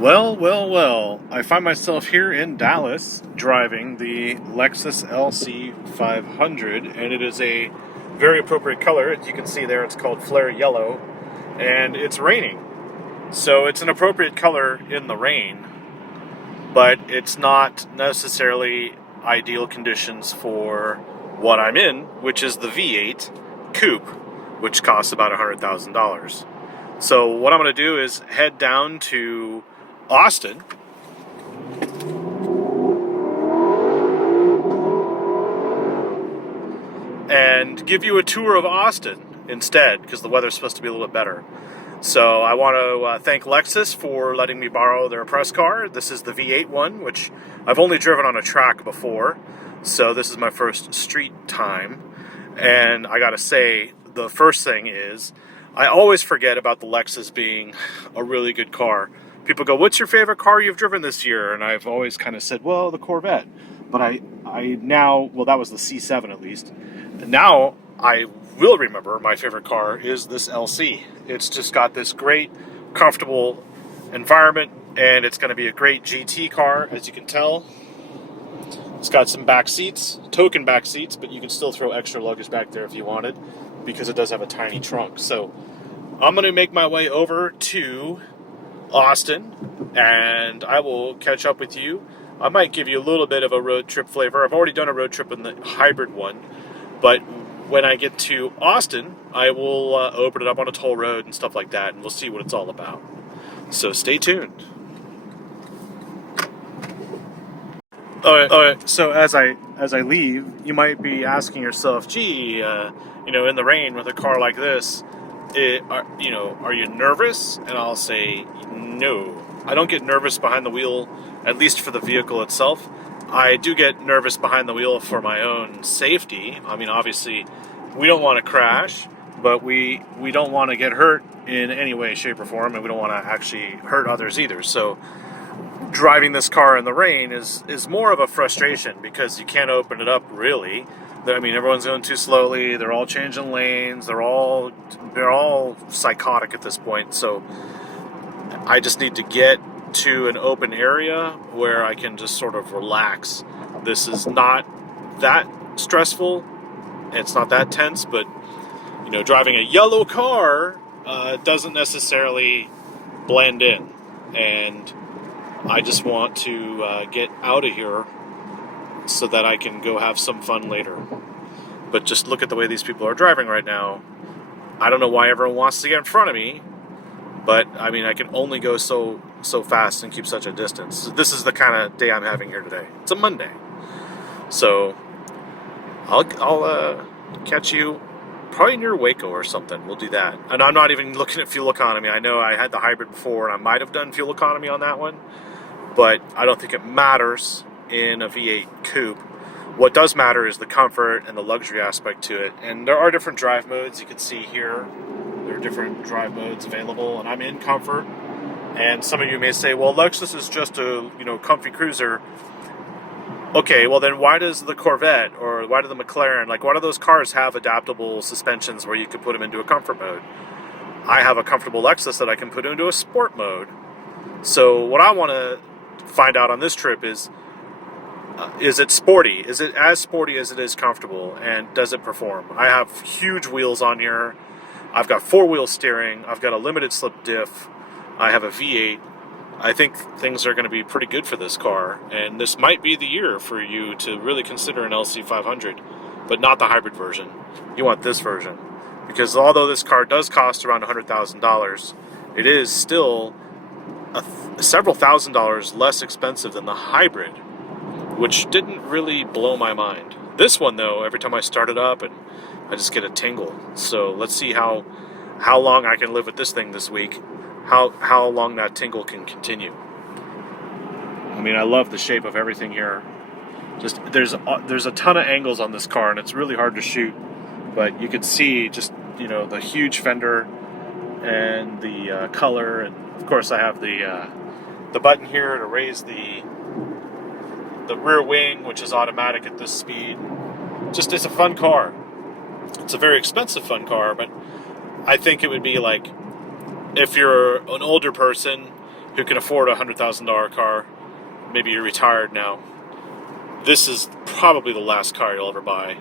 Well, I find myself here in Dallas driving the Lexus LC500, and it is a very appropriate color. As you can see there, it's called Flare Yellow, and it's raining. So it's an appropriate color in the rain, but it's not necessarily ideal conditions for what I'm in, which is the V8 Coupe, which costs about $100,000. So what I'm going to do is head down to Austin and give you a tour of Austin instead, because the weather's supposed to be a little bit better. So I want to thank Lexus for letting me borrow their press car. This is the V8 one, which I've only driven on a track before, so this is my first street time. And I gotta say, the first thing is, I always forget about the Lexus being a really good car. People go, what's your favorite car you've driven this year? And I've always kind of said, well, the Corvette. But I now, well, that was the C7 at least. Now I will remember my favorite car is this LC. It's just got this great, comfortable environment, and it's going to be a great GT car, as you can tell. It's got some back seats, token back seats, but you can still throw extra luggage back there if you wanted, because it does have a tiny trunk. So I'm going to make my way over to Austin, and I will catch up with you. I might give you a little bit of a road trip flavor. I've already done a road trip in the hybrid one, but when I get to Austin, I will open it up on a toll road and stuff like that, and we'll see what it's all about. So stay tuned. Alright, so as I leave, you might be asking yourself, gee, in the rain with a car like this, are you nervous? And I'll say, no. I don't get nervous behind the wheel, at least for the vehicle itself. I do get nervous behind the wheel for my own safety. I mean, obviously, we don't want to crash, but we don't want to get hurt in any way, shape, or form, and we don't want to actually hurt others either. So driving this car in the rain is more of a frustration, because you can't open it up, really. I mean, everyone's going too slowly. They're all changing lanes. They're all psychotic at this point. So I just need to get to an open area where I can just sort of relax. This is not that stressful. It's not that tense, but driving a yellow car doesn't necessarily blend in, and I just want to get out of here so that I can go have some fun later. But just look at the way these people are driving right now. I don't know why everyone wants to get in front of me, but I mean, I can only go so fast and keep such a distance. This is the kind of day I'm having here today. It's a Monday. So I'll catch you probably near Waco or something. We'll do that. And I'm not even looking at fuel economy. I know I had the hybrid before, and I might have done fuel economy on that one, but I don't think it matters in a V8 Coupe. What does matter is the comfort and the luxury aspect to it. And there are different drive modes. You can see here, there are different drive modes available, and I'm in comfort. And some of you may say, well, Lexus is just a comfy cruiser. Okay, well then why does the Corvette or why do the McLaren, why do those cars have adaptable suspensions where you can put them into a comfort mode? I have a comfortable Lexus that I can put into a sport mode. So what I want to find out on this trip is it sporty? Is it as sporty as it is comfortable? And does it perform? I have huge wheels on here. I've got four-wheel steering. I've got a limited slip diff. I have a V8. I think things are going to be pretty good for this car, and this might be the year for you to really consider an LC500, but not the hybrid version. You want this version, because although this car does cost around $100,000, it is still several $1,000s less expensive than the hybrid, which didn't really blow my mind. This one, though, every time I start it up, and I just get a tingle. So let's see how long I can live with this thing this week. How long that tingle can continue. I mean, I love the shape of everything here. Just there's a ton of angles on this car, and it's really hard to shoot. But you can see just the huge fender and the color, and of course I have the button here to raise the rear wing, which is automatic at this speed. Just it's a fun car. It's a very expensive fun car, but I think it would be like, if you're an older person who can afford a $100,000 car, maybe you're retired now, this is probably the last car you'll ever buy.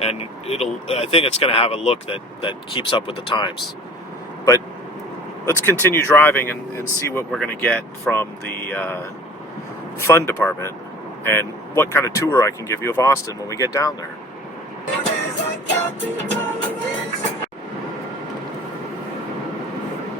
And I think it's going to have a look that keeps up with the times. But let's continue driving and see what we're going to get from the fun department and what kind of tour I can give you of Austin when we get down there.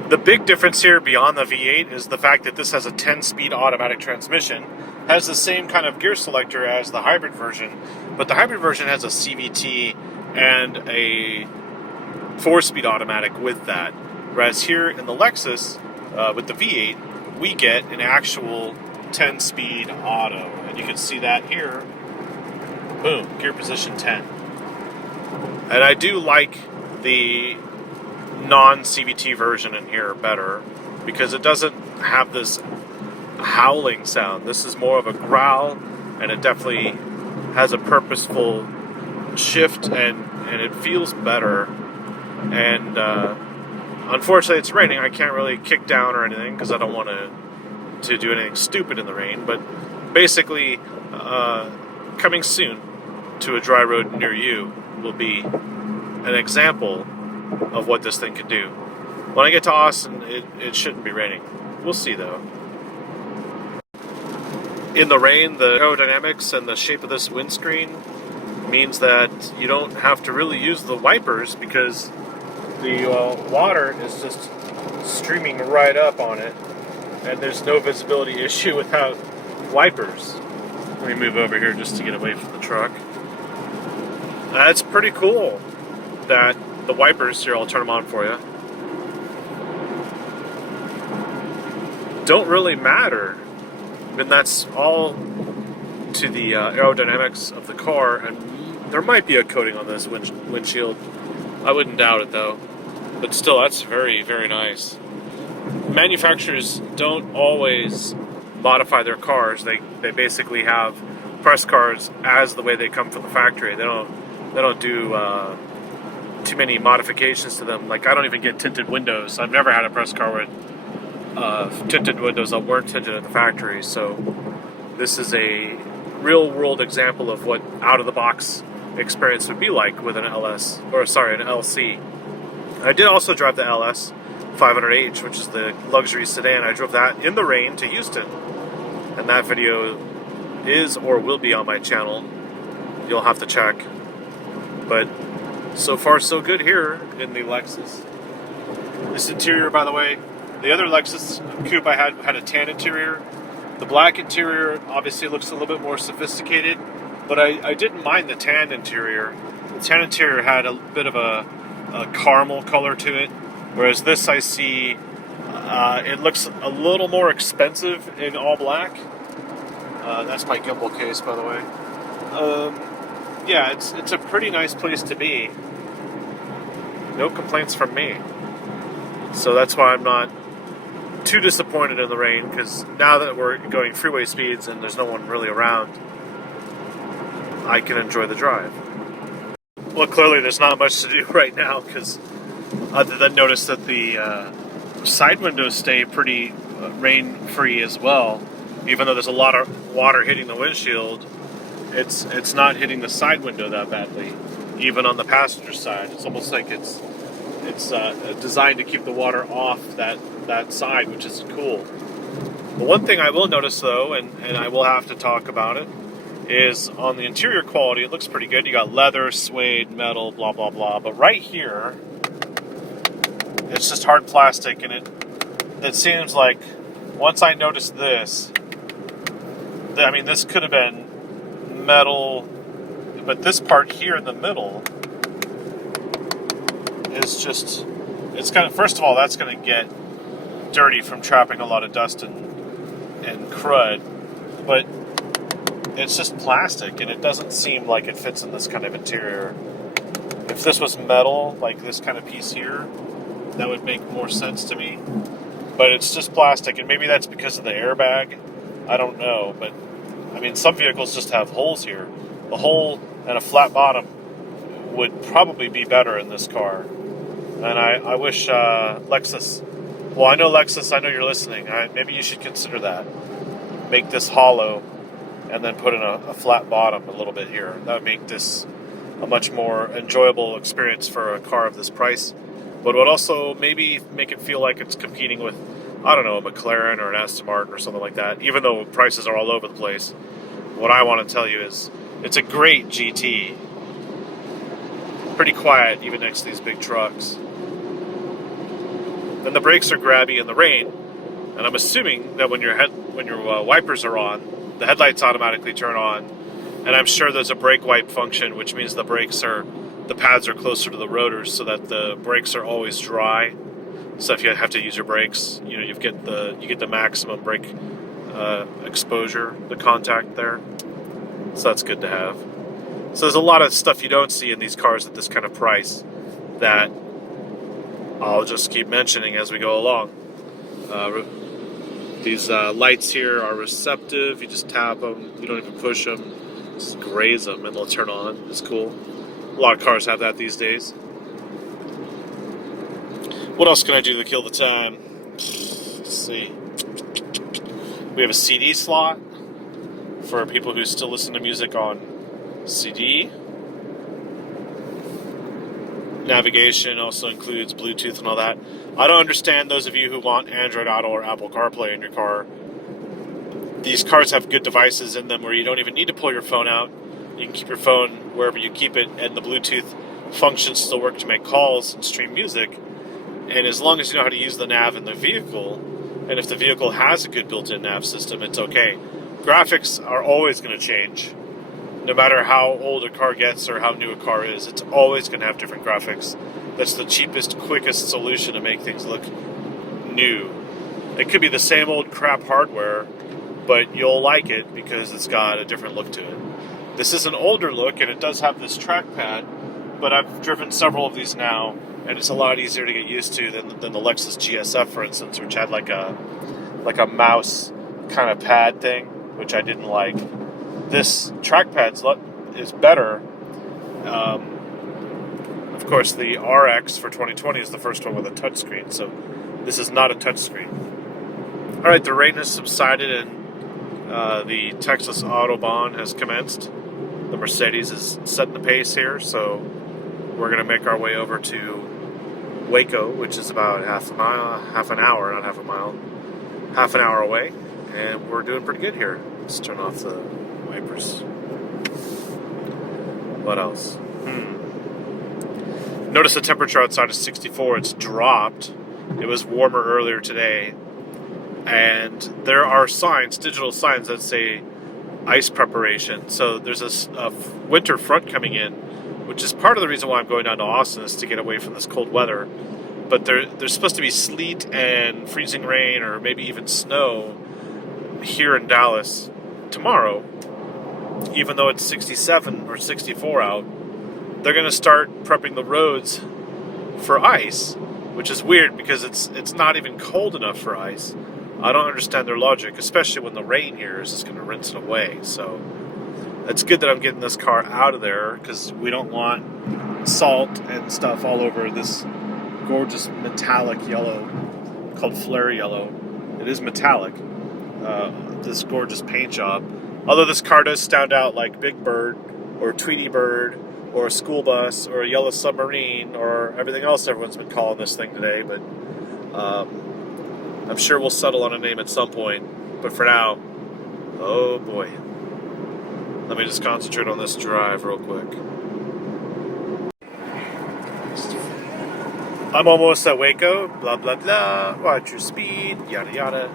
The big difference here beyond the V8 is the fact that this has a 10-speed automatic transmission, has the same kind of gear selector as the hybrid version, but the hybrid version has a CVT and a 4-speed automatic with that. Whereas here in the Lexus, with the V8, we get an actual 10-speed auto. And you can see that here. Boom, gear position 10. And I do like the non-CVT version in here better because it doesn't have this howling sound. This is more of a growl, and it definitely has a purposeful shift, and it feels better. And unfortunately it's raining. I can't really kick down or anything because I don't want to do anything stupid in the rain, but basically coming soon to a dry road near you will be an example of what this thing can do. When I get to Austin, it shouldn't be raining. We'll see though. In the rain, the aerodynamics and the shape of this windscreen means that you don't have to really use the wipers because the water is just streaming right up on it, and there's no visibility issue without wipers. Let me move over here just to get away from the truck. That's pretty cool that the wipers, here I'll turn them on for you, don't really matter. And that's all to the aerodynamics of the car, and there might be a coating on this windshield. I wouldn't doubt it though, but still, that's very, very nice. Manufacturers don't always modify their cars. They basically have press cars as the way they come from the factory. They don't do too many modifications to them. Like, I don't even get tinted windows. I've never had a press car with tinted windows that weren't tinted at the factory. So this is a real world example of what out of the box experience would be like with an an LC. I did also drive the LS500H, which is the luxury sedan. I drove that in the rain to Houston, and that video is or will be on my channel. You'll have to check. But so far so good here in the Lexus. This interior, by the way, the other Lexus coupe I had a tan interior. The black interior obviously looks a little bit more sophisticated, but I didn't mind the tan interior. The tan interior had a bit of a caramel color to it, whereas this I see it looks a little more expensive in all black. That's my gimbal case, by the way. Yeah, it's a pretty nice place to be. No complaints from me. So that's why I'm not too disappointed in the rain, because now that we're going freeway speeds and there's no one really around, I can enjoy the drive. Well, clearly there's not much to do right now, because other than notice that the side windows stay pretty rain-free as well. Even though there's a lot of water hitting the windshield, it's not hitting the side window that badly. Even on the passenger side, it's almost like it's designed to keep the water off that side, which is cool. The one thing I will notice though, and I will have to talk about it, is on the interior quality, it looks pretty good. You got leather, suede, metal, blah, blah, blah. But right here, it's just hard plastic, and it seems like once I noticed this, I mean, this could have been metal, but this part here in the middle is just, it's kind of, first of all, that's going to get dirty from trapping a lot of dust and crud, but it's just plastic, and it doesn't seem like it fits in this kind of interior. If this was metal, like this kind of piece here, that would make more sense to me, but it's just plastic, and maybe that's because of the airbag. I don't know, but I mean, some vehicles just have holes here. The hole and a flat bottom would probably be better in this car. And I wish Lexus Well, I know Lexus, I know you're listening. Maybe you should consider that. Make this hollow and then put in a flat bottom a little bit here. That would make this a much more enjoyable experience for a car of this price. But it would also maybe make it feel like it's competing with, I don't know, a McLaren or an Aston Martin or something like that, even though prices are all over the place. What I want to tell you is it's a great GT. Pretty quiet even next to these big trucks. And the brakes are grabby in the rain, and I'm assuming that when your wipers are on, the headlights automatically turn on, and I'm sure there's a brake wipe function, which means the pads are closer to the rotors so that the brakes are always dry. So if you have to use your brakes, you get the maximum brake exposure, the contact there. So that's good to have. So there's a lot of stuff you don't see in these cars at this kind of price that I'll just keep mentioning as we go along. These lights here are receptive. You just tap them. You don't even push them. Just graze them and they'll turn on. It's cool. A lot of cars have that these days. What else can I do to kill the time? Let's see. We have a CD slot for people who still listen to music on CD. Navigation also includes Bluetooth and all that. I don't understand those of you who want Android Auto or Apple CarPlay in your car. These cars have good devices in them where you don't even need to pull your phone out. You can keep your phone wherever you keep it, and the Bluetooth functions still work to make calls and stream music. And as long as you know how to use the nav in the vehicle, and if the vehicle has a good built-in nav system, it's okay. Graphics are always going to change. No matter how old a car gets or how new a car is, it's always going to have different graphics. That's the cheapest, quickest solution to make things look new. It could be the same old crap hardware, but you'll like it because it's got a different look to it. This is an older look, and it does have this trackpad, but I've driven several of these now, and it's a lot easier to get used to than the Lexus GSF, for instance, which had like a mouse kind of pad thing, which I didn't like. This trackpad is better. Of course, the RX for 2020 is the first one with a touchscreen, so this is not a touchscreen. All right, the rain has subsided and the Texas Autobahn has commenced. The Mercedes is setting the pace here, so we're going to make our way over to Waco, which is about half an hour away, and we're doing pretty good here. Let's turn off the wipers. What else? Notice the temperature outside is 64. It's dropped. It was warmer earlier today. And there are signs, digital signs, that say ice preparation. So there's a winter front coming in, which is part of the reason why I'm going down to Austin, is to get away from this cold weather. But there's supposed to be sleet and freezing rain, or maybe even snow here in Dallas tomorrow. Even though it's 67 or 64 out, they're going to start prepping the roads for ice, which is weird because it's not even cold enough for ice. I don't understand their logic, especially when the rain here is just going to rinse it away. So it's good that I'm getting this car out of there because we don't want salt and stuff all over this gorgeous metallic yellow called flare yellow. It is metallic, this gorgeous paint job. Although this car does stand out like Big Bird or Tweety Bird or a school bus or a yellow submarine or everything else everyone's been calling this thing today, but I'm sure we'll settle on a name at some point. But for now, oh boy. Let me just concentrate on this drive real quick. I'm almost at Waco, blah blah blah, watch your speed, yada yada.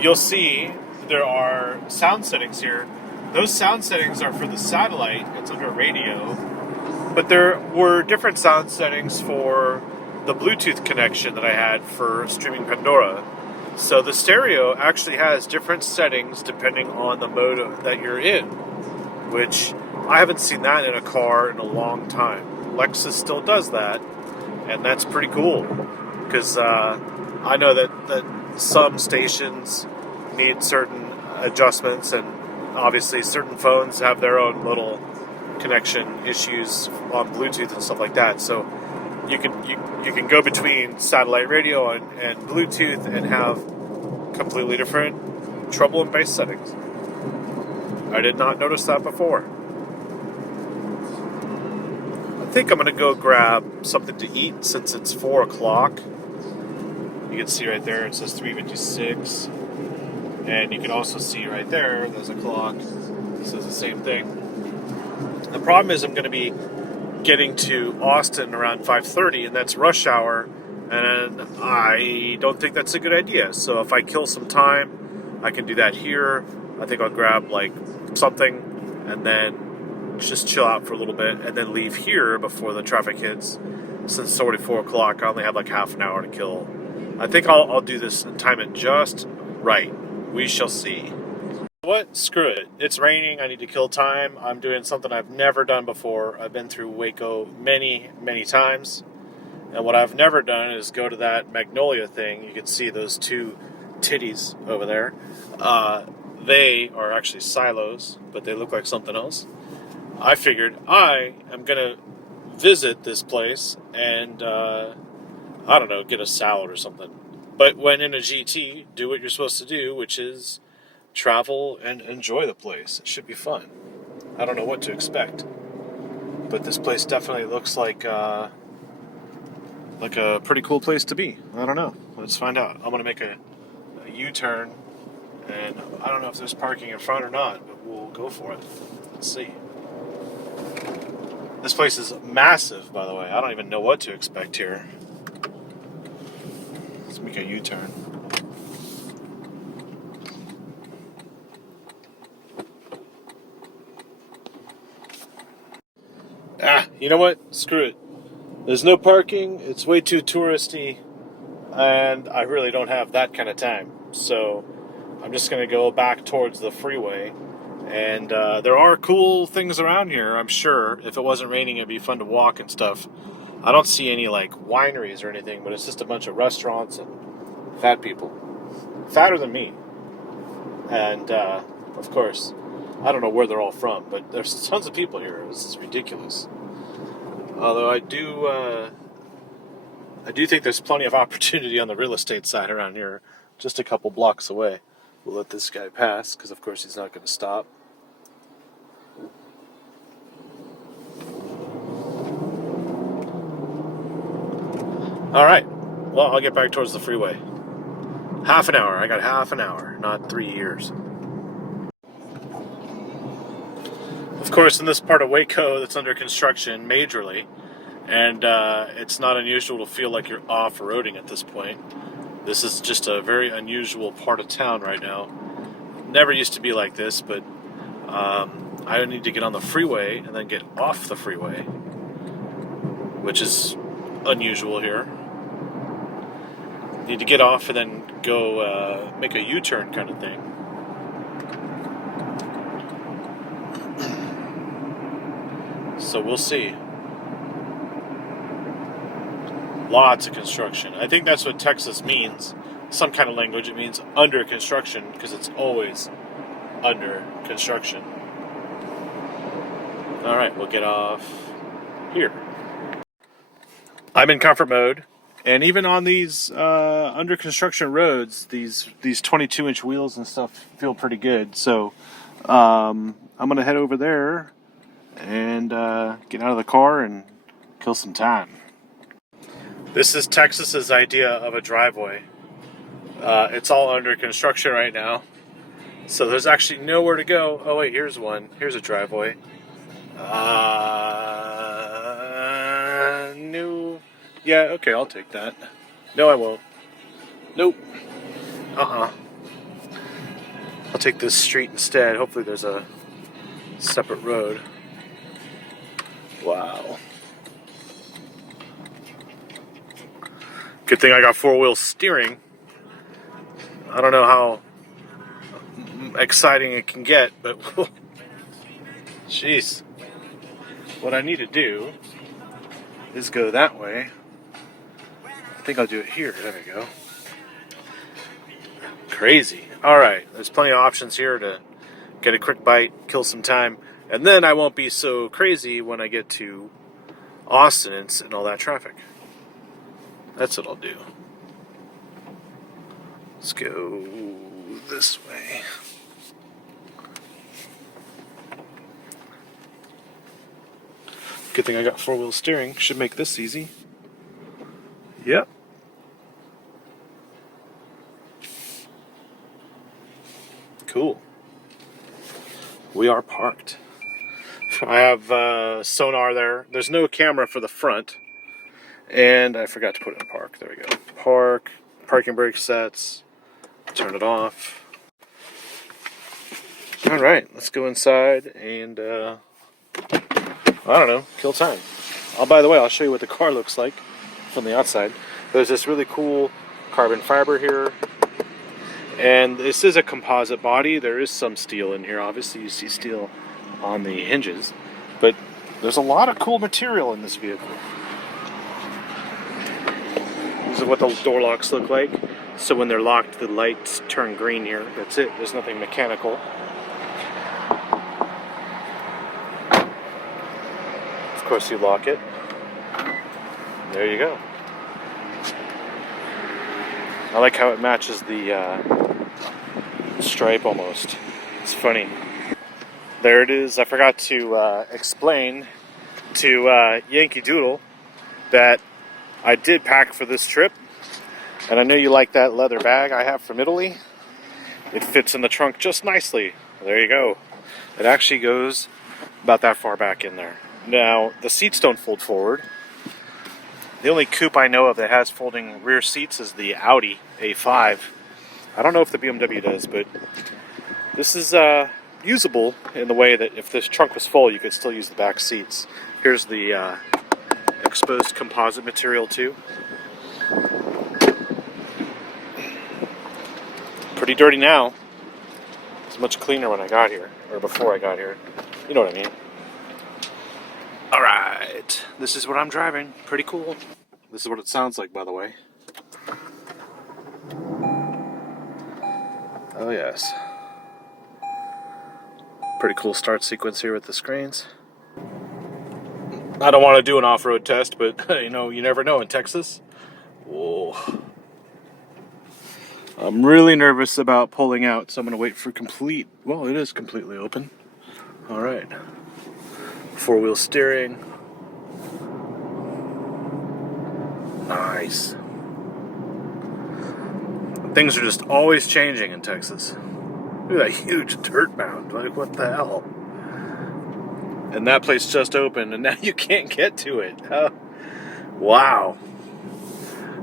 You'll see there are sound settings here. Those sound settings are for the satellite, it's under radio. But there were different sound settings for the Bluetooth connection that I had for streaming Pandora. So the stereo actually has different settings depending on the mode that you're in, which I haven't seen that in a car in a long time. Lexus still does that, and that's pretty cool, because I know that some stations need certain adjustments, and obviously certain phones have their own little connection issues on Bluetooth and stuff like that. So you can go between satellite radio and Bluetooth and have completely different treble and bass settings. I did not notice that before. I think I'm going to go grab something to eat since it's 4 o'clock. You can see right there it says 3:56. And you can also see right there's a clock. This is the same thing. The problem is I'm going to be getting to Austin around 5:30, and that's rush hour, and I don't think that's a good idea. So if I kill some time, I can do that here. I think I'll grab like something and then just chill out for a little bit and then leave here before the traffic hits. Since it's already 4 o'clock, I only have like half an hour to kill. I think I'll do this and time it just right. We shall see. What? Screw it. It's raining. I need to kill time. I'm doing something I've never done before. I've been through Waco many, many times. And what I've never done is go to that Magnolia thing. You can see those two titties over there. They are actually silos, but they look like something else. I figured I am going to visit this place and, I don't know, get a salad or something. But when in a GT, do what you're supposed to do, which is travel and enjoy the place. It should be fun. I don't know what to expect, but this place definitely looks like a pretty cool place to be. I don't know. Let's find out. I'm going to make a U-turn, and I don't know if there's parking in front or not, but we'll go for it. Let's see. This place is massive, by the way. I don't even know what to expect here. Let's make a U-turn. You know what? Screw it. There's no parking. It's way too touristy, and I really don't have that kind of time. So I'm just going to go back towards the freeway. And there are cool things around here, I'm sure. If it wasn't raining, it'd be fun to walk and stuff. I don't see any like wineries or anything, but it's just a bunch of restaurants and fat people. Fatter than me. And of course, I don't know where they're all from, but there's tons of people here. This is ridiculous. Although I do think there's plenty of opportunity on the real estate side around here, just a couple blocks away. We'll let this guy pass, because of course he's not going to stop. Alright, well, I'll get back towards the freeway. Half an hour. I got half an hour, not 3 years. Of course, in this part of Waco that's under construction majorly, and it's not unusual to feel like you're off-roading at this point. This is just a very unusual part of town right now. Never used to be like this, but I need to get on the freeway and then get off the freeway, which is unusual here. Need to get off and then go make a U-turn kind of thing. So we'll see. Lots of construction. I think that's what Texas means. Some kind of language. It means under construction, because it's always under construction. Alright, we'll get off here. I'm in comfort mode, and even on these under construction roads, these 22-inch wheels and stuff feel pretty good. So I'm going to head over there and get out of the car and kill some time. This is Texas's idea of a driveway. It's all under construction right now, so there's actually nowhere to go. Oh wait, here's one. Here's a driveway. No. Yeah, okay, I'll take that. No, I won't. Nope. I'll take this street instead. Hopefully there's a separate road. Wow. Good thing I got four-wheel steering. I don't know how exciting it can get, but jeez. What I need to do is go that way. I think I'll do it here. There we go. Crazy. Alright, there's plenty of options here to get a quick bite, kill some time, and then I won't be so crazy when I get to Austin and all that traffic. That's what I'll do. Let's go this way. Good thing I got four-wheel steering. Should make this easy. Yep. Cool. We are parked. I have sonar there. There's no camera for the front. And I forgot to put it in park. There we go. Park. Parking brake sets. Turn it off. Alright, let's go inside and, I don't know, kill time. By the way, I'll show you what the car looks like from the outside. There's this really cool carbon fiber here. And this is a composite body. There is some steel in here. Obviously, you see steel on the hinges. But there's a lot of cool material in this vehicle. This is what the door locks look like. So when they're locked, the lights turn green here. That's it. There's nothing mechanical. Of course, you lock it. There you go. I like how it matches the stripe almost. It's funny. There it is. I forgot to explain to Yankee Doodle that I did pack for this trip. And I know you like that leather bag I have from Italy. It fits in the trunk just nicely. There you go. It actually goes about that far back in there. Now, the seats don't fold forward. The only coupe I know of that has folding rear seats is the Audi A5. I don't know if the BMW does, but this is usable in the way that if this trunk was full, you could still use the back seats. Here's the exposed composite material too. Pretty dirty now. It's much cleaner when I got here, or before I got here. You know what I mean. Alright, this is what I'm driving. Pretty cool. This is what it sounds like, by the way. Oh yes. Pretty cool start sequence here with the screens. I don't want to do an off-road test, but you know, you never know in Texas. Whoa. I'm really nervous about pulling out, so I'm going to wait for complete... Well, it is completely open. Alright. Four-wheel steering. Nice. Things are just always changing in Texas. Look at that huge dirt mound. Like, what the hell? And that place just opened, and now you can't get to it. Wow.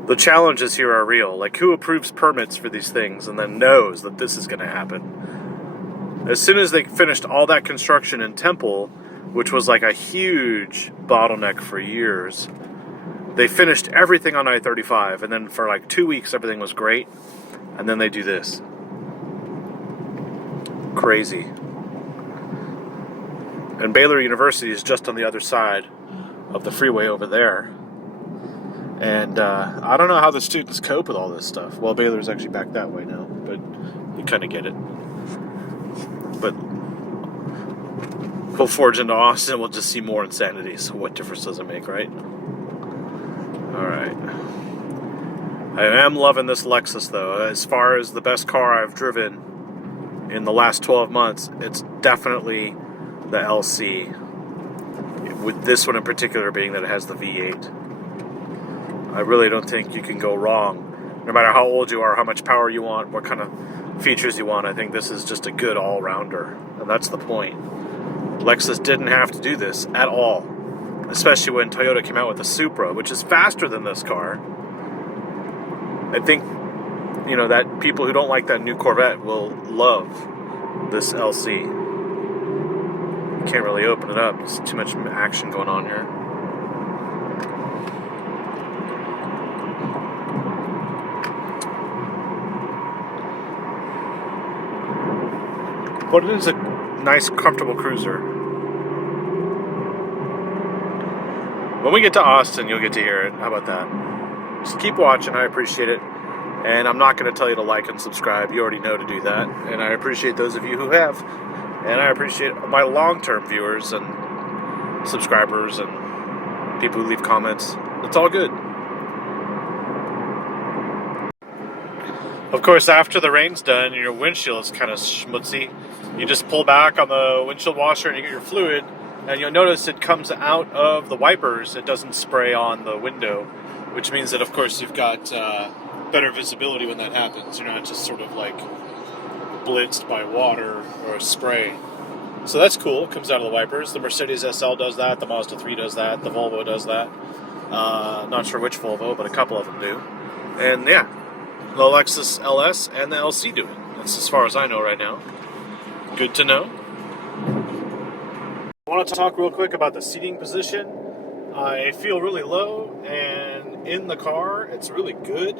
The challenges here are real. Like, who approves permits for these things and then knows that this is going to happen? As soon as they finished all that construction in Temple, which was like a huge bottleneck for years, they finished everything on I-35, and then for like 2 weeks everything was great, and then they do this. Crazy. And Baylor University is just on the other side of the freeway over there. And I don't know how the students cope with all this stuff. Well, Baylor's actually back that way now, but you kind of get it. But we'll forge into Austin, we'll just see more insanity, so what difference does it make, right? Alright. I am loving this Lexus, though. As far as the best car I've driven in the last 12 months, it's definitely the LC. With this one in particular being that it has the V8. I really don't think you can go wrong. No matter how old you are, how much power you want, what kind of features you want, I think this is just a good all-rounder. And that's the point. Lexus didn't have to do this at all. Especially when Toyota came out with the Supra, which is faster than this car. I think, you know, that people who don't like that new Corvette will love this LC. Can't really open it up. There's too much action going on here. But it is a nice, comfortable cruiser. When we get to Austin, you'll get to hear it. How about that? Just keep watching. I appreciate it. And I'm not going to tell you to like and subscribe. You already know to do that. And I appreciate those of you who have. And I appreciate my long-term viewers and subscribers and people who leave comments. It's all good. Of course, after the rain's done, your windshield is kind of schmutzy. You just pull back on the windshield washer and you get your fluid, and you'll notice it comes out of the wipers. It doesn't spray on the window, which means that, of course, you've got better visibility when that happens. You're not just sort of like blitzed by water or spray. So that's cool. It comes out of the wipers. The Mercedes SL does that. The Mazda 3 does that. The Volvo does that. Not sure which Volvo, but a couple of them do. And yeah, the Lexus LS and the LC do it. That's as far as I know right now. Good to know. I want to talk real quick about the seating position. I feel really low, and in the car, it's really good.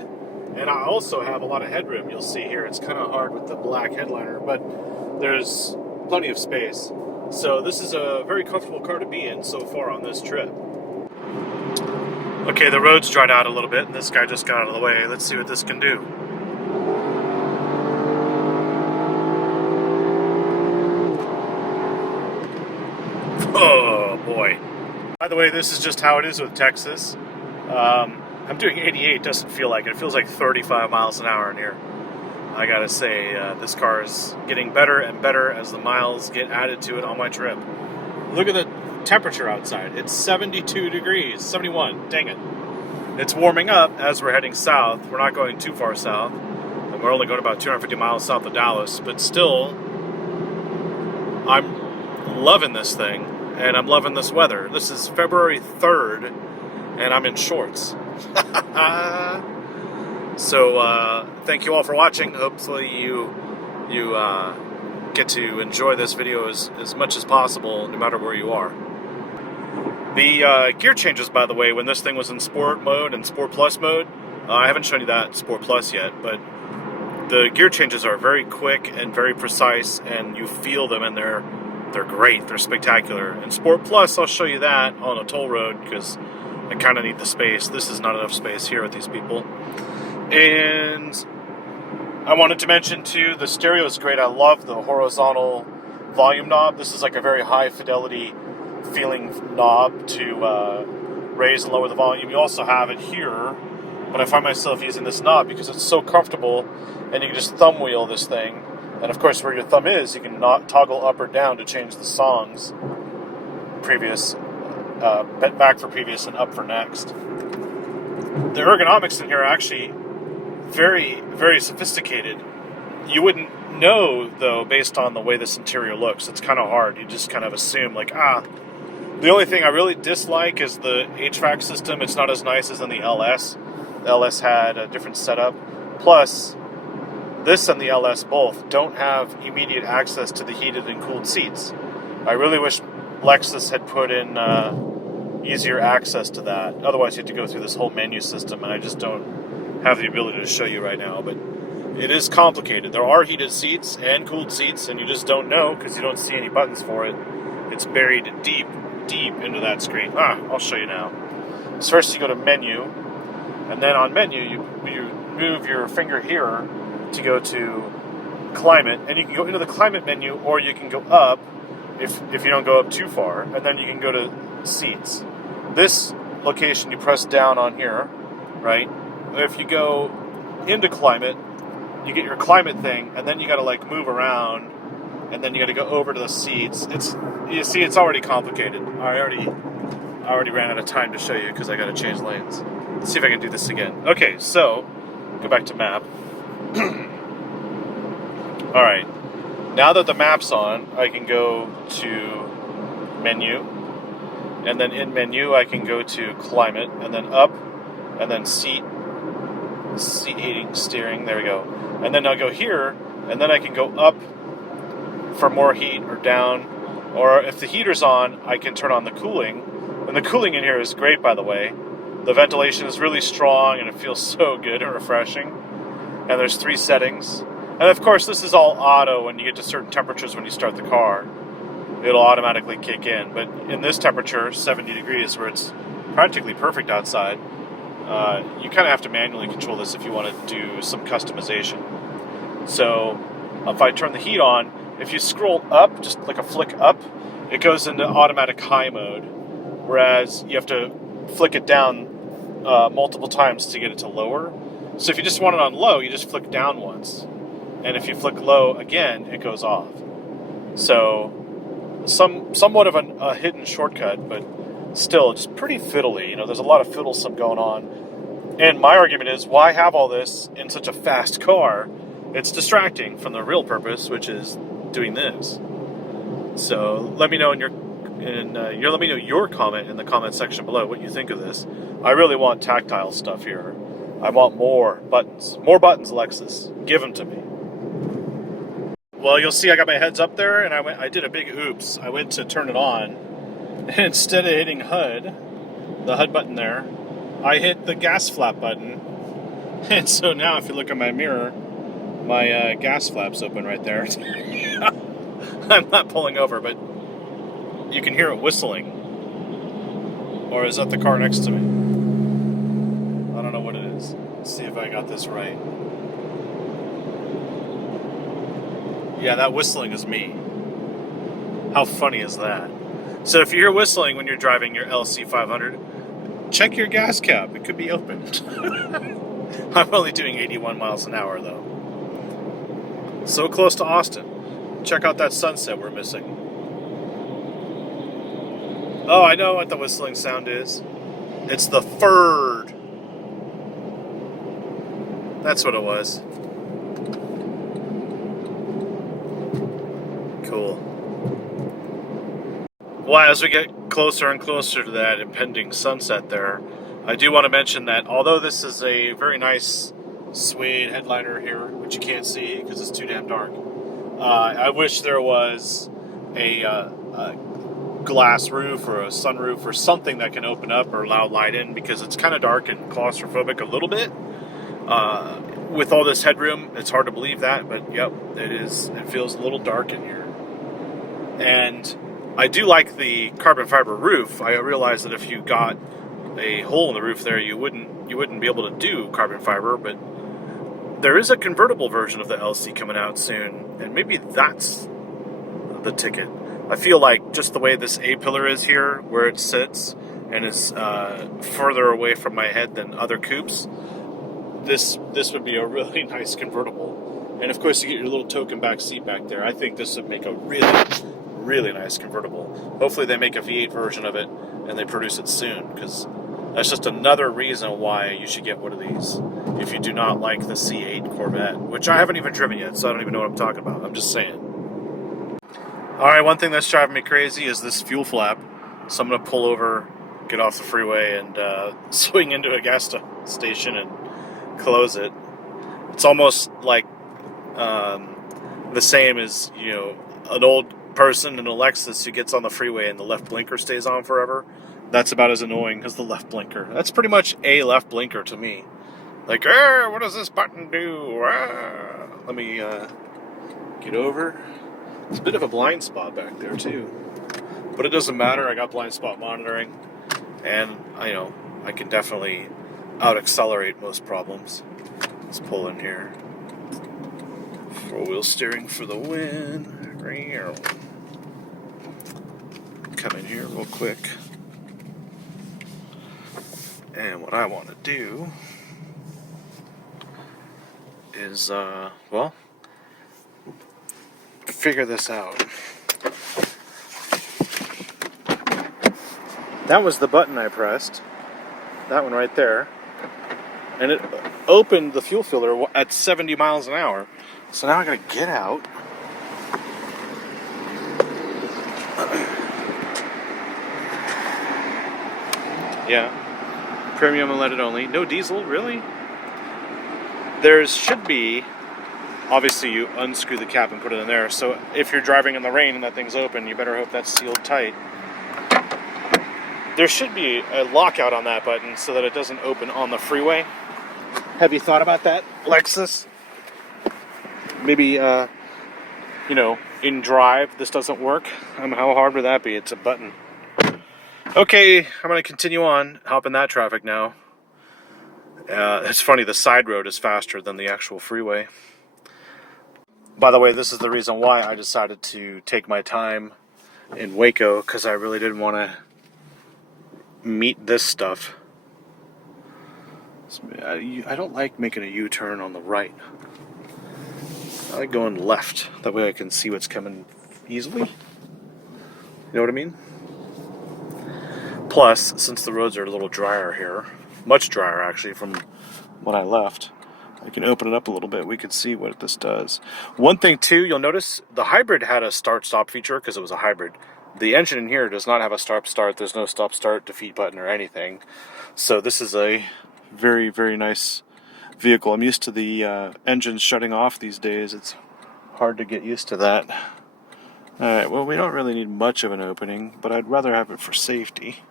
And I also have a lot of headroom. You'll see here. It's kind of hard with the black headliner, but there's plenty of space. So this is a very comfortable car to be in so far on this trip. Okay, the road's dried out a little bit, and this guy just got out of the way. Let's see what this can do. Oh, boy. By the way, this is just how it is with Texas. I'm doing 88, doesn't feel like it. It feels like 35 miles an hour in here. I gotta say, this car is getting better and better as the miles get added to it on my trip. Look at the temperature outside. It's 72 degrees, 71, dang it. It's warming up as we're heading south. We're not going too far south. And we're only going about 250 miles south of Dallas, but still, I'm loving this thing, and I'm loving this weather. This is February 3rd, and I'm in shorts. So, thank you all for watching. Hopefully you get to enjoy this video as much as possible, no matter where you are. The gear changes, by the way, when this thing was in Sport mode and Sport Plus mode, I haven't shown you that Sport Plus yet, but the gear changes are very quick and very precise, and you feel them, and they're great. They're spectacular. In Sport Plus, I'll show you that on a toll road, because I kind of need the space. This is not enough space here with these people. And I wanted to mention, too, the stereo is great. I love the horizontal volume knob. This is like a very high fidelity feeling knob to raise and lower the volume. You also have it here, but I find myself using this knob because it's so comfortable, and you can just thumb wheel this thing. And of course, where your thumb is, you can toggle up or down to change the songs. Previous, back for previous and up for next. The ergonomics in here are actually very, very sophisticated. You wouldn't know, though, based on the way this interior looks. It's kind of hard. You just kind of assume, like, The only thing I really dislike is the HVAC system. It's not as nice as in the LS. The LS had a different setup. Plus, this and the LS both don't have immediate access to the heated and cooled seats. I really wish Lexus had put in easier access to that. Otherwise, you have to go through this whole menu system, and I just don't have the ability to show you right now. But it is complicated. There are heated seats and cooled seats, and you just don't know because you don't see any buttons for it. It's buried deep, deep into that screen. I'll show you now. So first you go to menu, and then on menu you move your finger here to go to climate, and you can go into the climate menu, or you can go up if you don't go up too far, and then you can go to seats. This location you press down on here, right? If you go into climate, you get your climate thing, and then you got to like move around, and then you got to go over to the seats. It's already complicated. I already ran out of time to show you because I got to change lanes. Let's see if I can do this again. Okay, so go back to map. All right. Now that the map's on, I can go to menu, and then in menu I can go to climate, and then up, and then seat heating, steering. There we go. And then I'll go here, and then I can go up for more heat, or down, or if the heater's on, I can turn on the cooling. And the cooling in here is great, by the way. The ventilation is really strong, and it feels so good and refreshing. And there's 3 settings. And of course, this is all auto. When you get to certain temperatures when you start the car, it'll automatically kick in. But in this temperature, 70 degrees, where it's practically perfect outside, you kind of have to manually control this if you want to do some customization. So if I turn the heat on, if you scroll up, just like a flick up, it goes into automatic high mode, whereas you have to flick it down multiple times to get it to lower. So if you just want it on low, you just flick down once. And if you flick low again, it goes off. So somewhat of a hidden shortcut, but still just pretty fiddly. You know, there's a lot of fiddlesome going on. And my argument is, why have all this in such a fast car? It's distracting from the real purpose, which is doing this. So let me know let me know your comment in the comment section below what you think of this. I really want tactile stuff here. I want more buttons, Lexus. Give them to me. Well, you'll see I got my heads up there, and I did a big oops. I went to turn it on, and instead of hitting the HUD button there, I hit the gas flap button. And so now if you look at my mirror, my gas flap's open right there. I'm not pulling over, but you can hear it whistling. Or is that the car next to me? I don't know what it is. Let's see if I got this right. Yeah, that whistling is me. How funny is that? So if you hear whistling when you're driving your LC500, check your gas cap. It could be open. I'm only doing 81 miles an hour, though. So close to Austin. Check out that sunset we're missing. Oh, I know what the whistling sound is. It's the Ford. That's what it was. Cool. Well, as we get closer and closer to that impending sunset there, I do want to mention that although this is a very nice suede headliner here, which you can't see because it's too damn dark, I wish there was a glass roof or a sunroof or something that can open up or allow light in, because it's kind of dark and claustrophobic a little bit. With all this headroom, it's hard to believe that, but yep, it is. It feels a little dark in here. And I do like the carbon fiber roof. I realize that if you got a hole in the roof there, you wouldn't be able to do carbon fiber, but there is a convertible version of the LC coming out soon, and maybe that's the ticket. I feel like just the way this A-pillar is here, where it sits, and is further away from my head than other coupes, this would be a really nice convertible. And of course you get your little token back seat back there. I think this would make a really nice convertible. Hopefully they make a V8 version of it and they produce it soon, because that's just another reason why you should get one of these if you do not like the C8 Corvette, which I haven't even driven yet, so I don't even know what I'm talking about. I'm just saying. Alright, one thing that's driving me crazy is this fuel flap. So I'm going to pull over, get off the freeway, and swing into a gas station and close it. It's almost like the same as, you know, an old person in a Lexus who gets on the freeway and the left blinker stays on forever. That's about as annoying as the left blinker. That's pretty much a left blinker to me. Like, what does this button do? Let me get over. It's a bit of a blind spot back there too, but it doesn't matter. I got blind spot monitoring, and I can definitely out accelerate most problems. Let's pull in here. 4-wheel steering for the win. Come in here real quick. And what I want to do is, figure this out. That was the button I pressed. That one right there. And it opened the fuel filler at 70 miles an hour. So now I gotta get out. Yeah. Premium unleaded only. No diesel, really? There should be, obviously you unscrew the cap and put it in there. So if you're driving in the rain and that thing's open, you better hope that's sealed tight. There should be a lockout on that button so that it doesn't open on the freeway. Have you thought about that, Lexus? Maybe, in drive, this doesn't work. How hard would that be? It's a button. Okay, I'm going to continue on, hop in that traffic now. It's funny, the side road is faster than the actual freeway. By the way, this is the reason why I decided to take my time in Waco, because I really didn't want to meet this stuff. I don't like making a U-turn on the right. I like going left. That way I can see what's coming easily. You know what I mean? Plus, since the roads are a little drier here, much drier actually from when I left, I can open it up a little bit. We can see what this does. One thing too, you'll notice the hybrid had a start-stop feature because it was a hybrid. The engine in here does not have a stop-start. There's no stop-start defeat button or anything. So this is a very, very nice vehicle. I'm used to the engines shutting off these days. It's hard to get used to that. Alright, well, we don't really need much of an opening, but I'd rather have it for safety.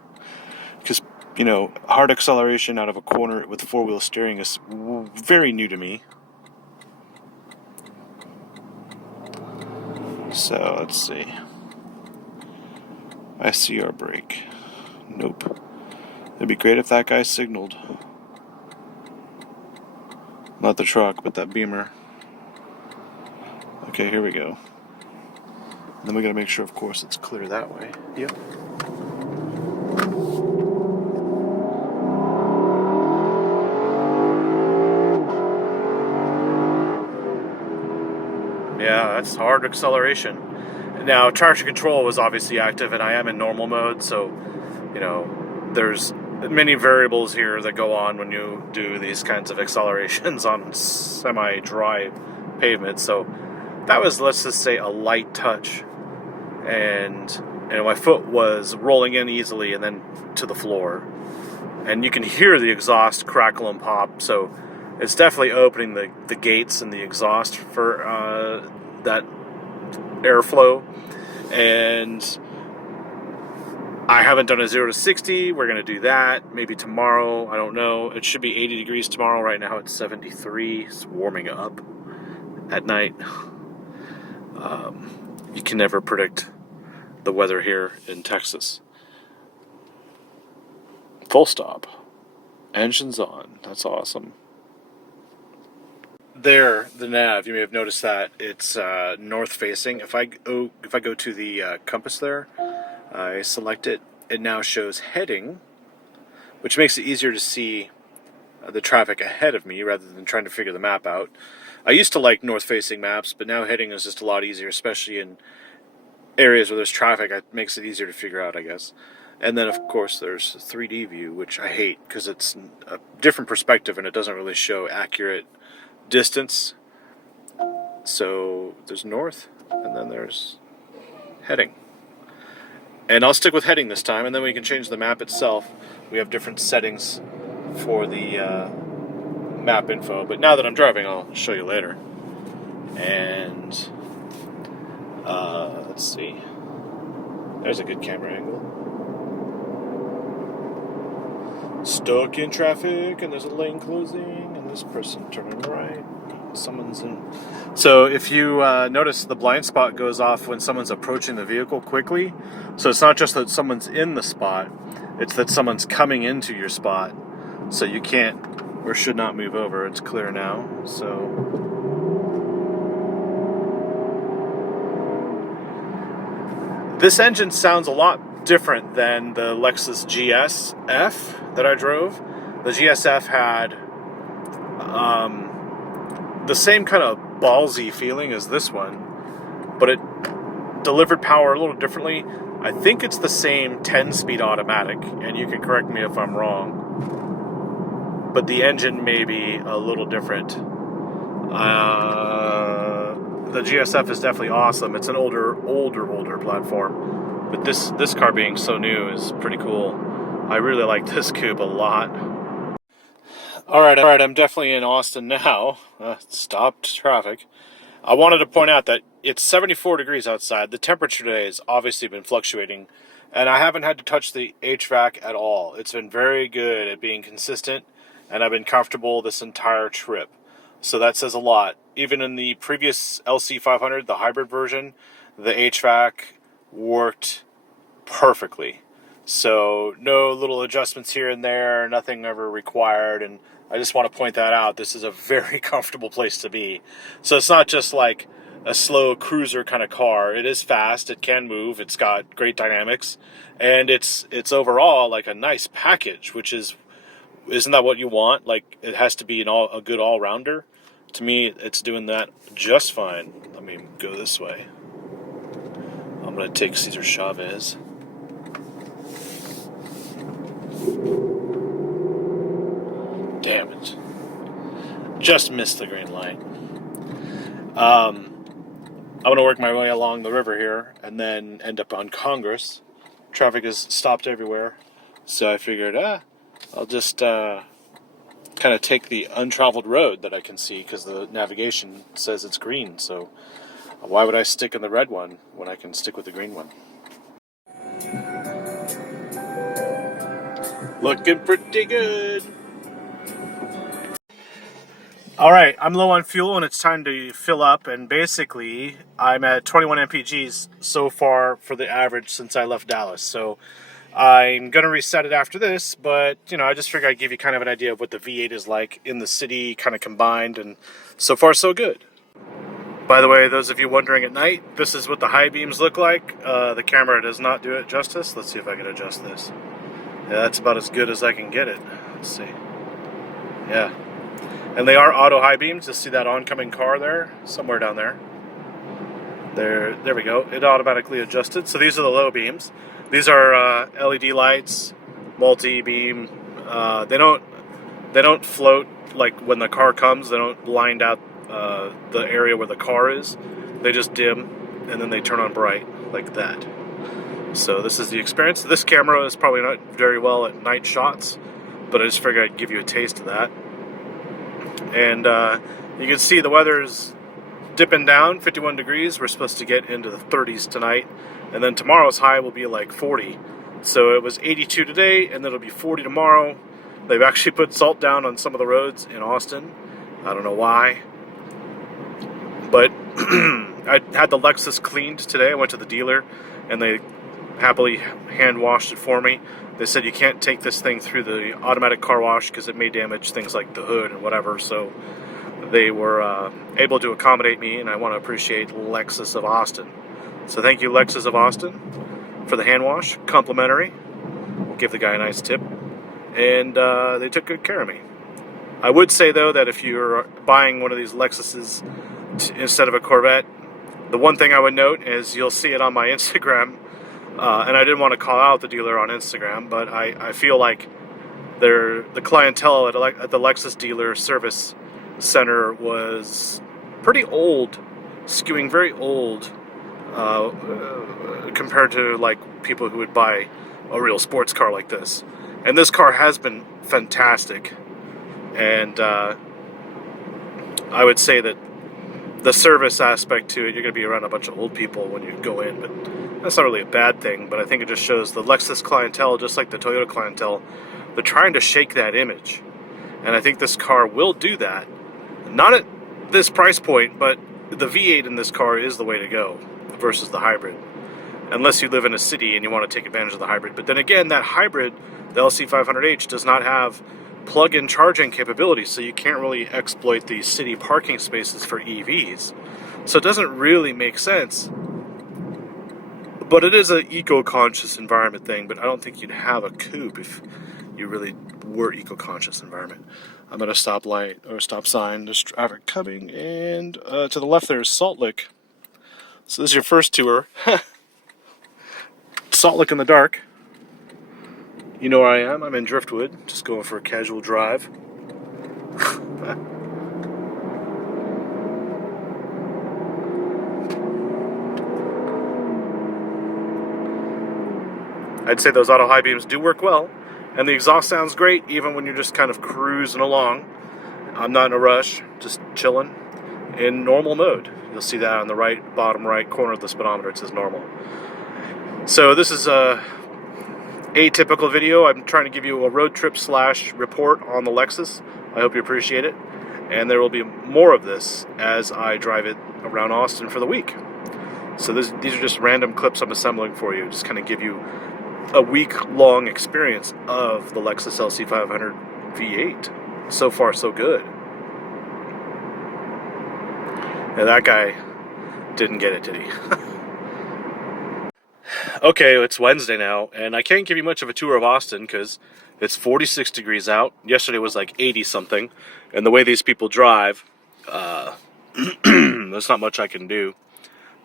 Because, you know, hard acceleration out of a corner with four-wheel steering is very new to me. So, let's see. SCR brake. Nope. It'd be great if that guy signaled. Not the truck, but that Beamer. Okay, here we go. Then we gotta make sure, of course, it's clear that way. Yep. Yeah, that's hard acceleration. Now, traction control was obviously active, and I am in normal mode, so, you know, there's many variables here that go on when you do these kinds of accelerations on semi-dry pavement. So that was, let's just say, a light touch. And my foot was rolling in easily and then to the floor. And you can hear the exhaust crackle and pop, so it's definitely opening the gates and the exhaust for that airflow. And I haven't done a 0 to 60. We're going to do that maybe tomorrow. I don't know. It should be 80 degrees tomorrow. Right now it's 73. It's warming up at night. You can never predict the weather here in Texas. Full stop. Engine's on. That's awesome. There, the nav, you may have noticed that it's north facing. If I go to the compass there, I select it, it now shows heading, which makes it easier to see the traffic ahead of me rather than trying to figure the map out. I used to like north-facing maps, but now heading is just a lot easier, especially in areas where there's traffic. It makes it easier to figure out, I guess. And then, of course, there's 3D view, which I hate because it's a different perspective and it doesn't really show accurate distance. So there's north, and then there's heading. And I'll stick with heading this time, and then we can change the map itself. We have different settings for the map info, but now that I'm driving, I'll show you later. And let's see. There's a good camera angle. Stuck in traffic, and there's a lane closing, and this person turning right. Someone's in. So if you notice, the blind spot goes off when someone's approaching the vehicle quickly. So it's not just that someone's in the spot, it's that someone's coming into your spot. So you can't or should not move over. It's clear now. So this engine sounds a lot different than the Lexus GSF that I drove. The GSF had the same kind of ballsy feeling as this one, but it delivered power a little differently. I think it's the same 10-speed automatic, and you can correct me if I'm wrong, but the engine may be a little different. The GSF is definitely awesome. It's an older platform, but this car being so new is pretty cool. I really like this coupe a lot. All right, I'm definitely in Austin now. Stopped traffic. I wanted to point out that it's 74 degrees outside. The temperature today has obviously been fluctuating, and I haven't had to touch the HVAC at all. It's been very good at being consistent, and I've been comfortable this entire trip. So that says a lot. Even in the previous LC500, the hybrid version, the HVAC worked perfectly. So no little adjustments here and there, nothing ever required, and I just want to point that out. This is a very comfortable place to be. So it's not just like a slow cruiser kind of car. It is fast, it can move, it's got great dynamics, and it's overall like a nice package, which is isn't that what you want? Like, it has to be a good all-rounder. To me, it's doing that just fine. Let me go this way. I'm going to take Cesar Chavez. Damn it. Just missed the green light. I'm going to work my way along the river here and then end up on Congress. Traffic is stopped everywhere. So I figured, I'll just kind of take the untraveled road that I can see because the navigation says it's green. So why would I stick in the red one when I can stick with the green one? Looking pretty good. Alright, I'm low on fuel and it's time to fill up, and basically I'm at 21 mpgs so far for the average since I left Dallas. So I'm going to reset it after this, but I just figured I'd give you kind of an idea of what the V8 is like in the city, kind of combined, and so far so good. By the way, those of you wondering at night, this is what the high beams look like. The camera does not do it justice. Let's see if I can adjust this. Yeah, that's about as good as I can get it. Let's see. Yeah. And they are auto high beams. You'll see that oncoming car there, somewhere down there. There we go. It automatically adjusted. So these are the low beams. These are LED lights, multi-beam. They don't float like when the car comes. They don't blind out the area where the car is. They just dim and then they turn on bright like that. So this is the experience. This camera is probably not very well at night shots, but I just figured I'd give you a taste of that. And you can see the weather's dipping down, 51 degrees. We're supposed to get into the 30s tonight. And then tomorrow's high will be like 40. So it was 82 today, and it'll be 40 tomorrow. They've actually put salt down on some of the roads in Austin. I don't know why. But I had the Lexus cleaned today. I went to the dealer, and they happily hand-washed it for me. They said you can't take this thing through the automatic car wash because it may damage things like the hood and whatever. So they were able to accommodate me, and I want to appreciate Lexus of Austin. So thank you, Lexus of Austin, for the hand wash. Complimentary. We'll give the guy a nice tip. And they took good care of me. I would say, though, that if you're buying one of these Lexuses instead of a Corvette, the one thing I would note is you'll see it on my Instagram. And I didn't want to call out the dealer on Instagram, but I feel like the clientele at the Lexus dealer service center was pretty old, skewing very old compared to like people who would buy a real sports car like this. And this car has been fantastic, and I would say that the service aspect to it, you're going to be around a bunch of old people when you go in, but that's not really a bad thing. But I think it just shows the Lexus clientele, just like the Toyota clientele, they're trying to shake that image. And I think this car will do that. Not at this price point, but the V8 in this car is the way to go versus the hybrid. Unless you live in a city and you want to take advantage of the hybrid. But then again, that hybrid, the LC500H, does not have plug-in charging capabilities, so you can't really exploit the city parking spaces for EVs. So it doesn't really make sense. But it is an eco-conscious environment thing, but I don't think you'd have a coupe if you really were eco-conscious environment. I'm at a stoplight, or stop sign, there's traffic coming, and to the left there is Salt Lick. So this is your first tour. Salt Lick in the dark. You know where I am. I'm in Driftwood, just going for a casual drive. I'd say those auto high beams do work well, and the exhaust sounds great even when you're just kind of cruising along. I'm not in a rush, just chilling in normal mode. You'll see that on the right, bottom right corner of the speedometer. It says normal. So this is a atypical video. I'm trying to give you a road trip / report on the Lexus. I hope you appreciate it. And there will be more of this as I drive it around Austin for the week. So these are just random clips I'm assembling for you, just kind of give you a week-long experience of the Lexus LC500 V8. So far, so good. And that guy didn't get it, did he? Okay, it's Wednesday now, and I can't give you much of a tour of Austin because it's 46 degrees out. Yesterday was like 80 something, and the way these people drive, there's not much I can do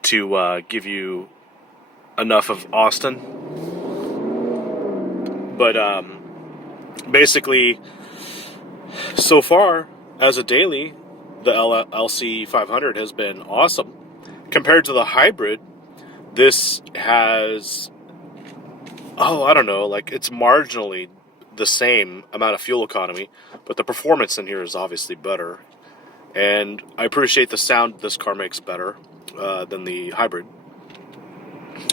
to give you enough of Austin. But basically, so far as a daily, the LC500 has been awesome. Compared to the hybrid, this has, I don't know, like it's marginally the same amount of fuel economy, but the performance in here is obviously better. And I appreciate the sound this car makes better than the hybrid.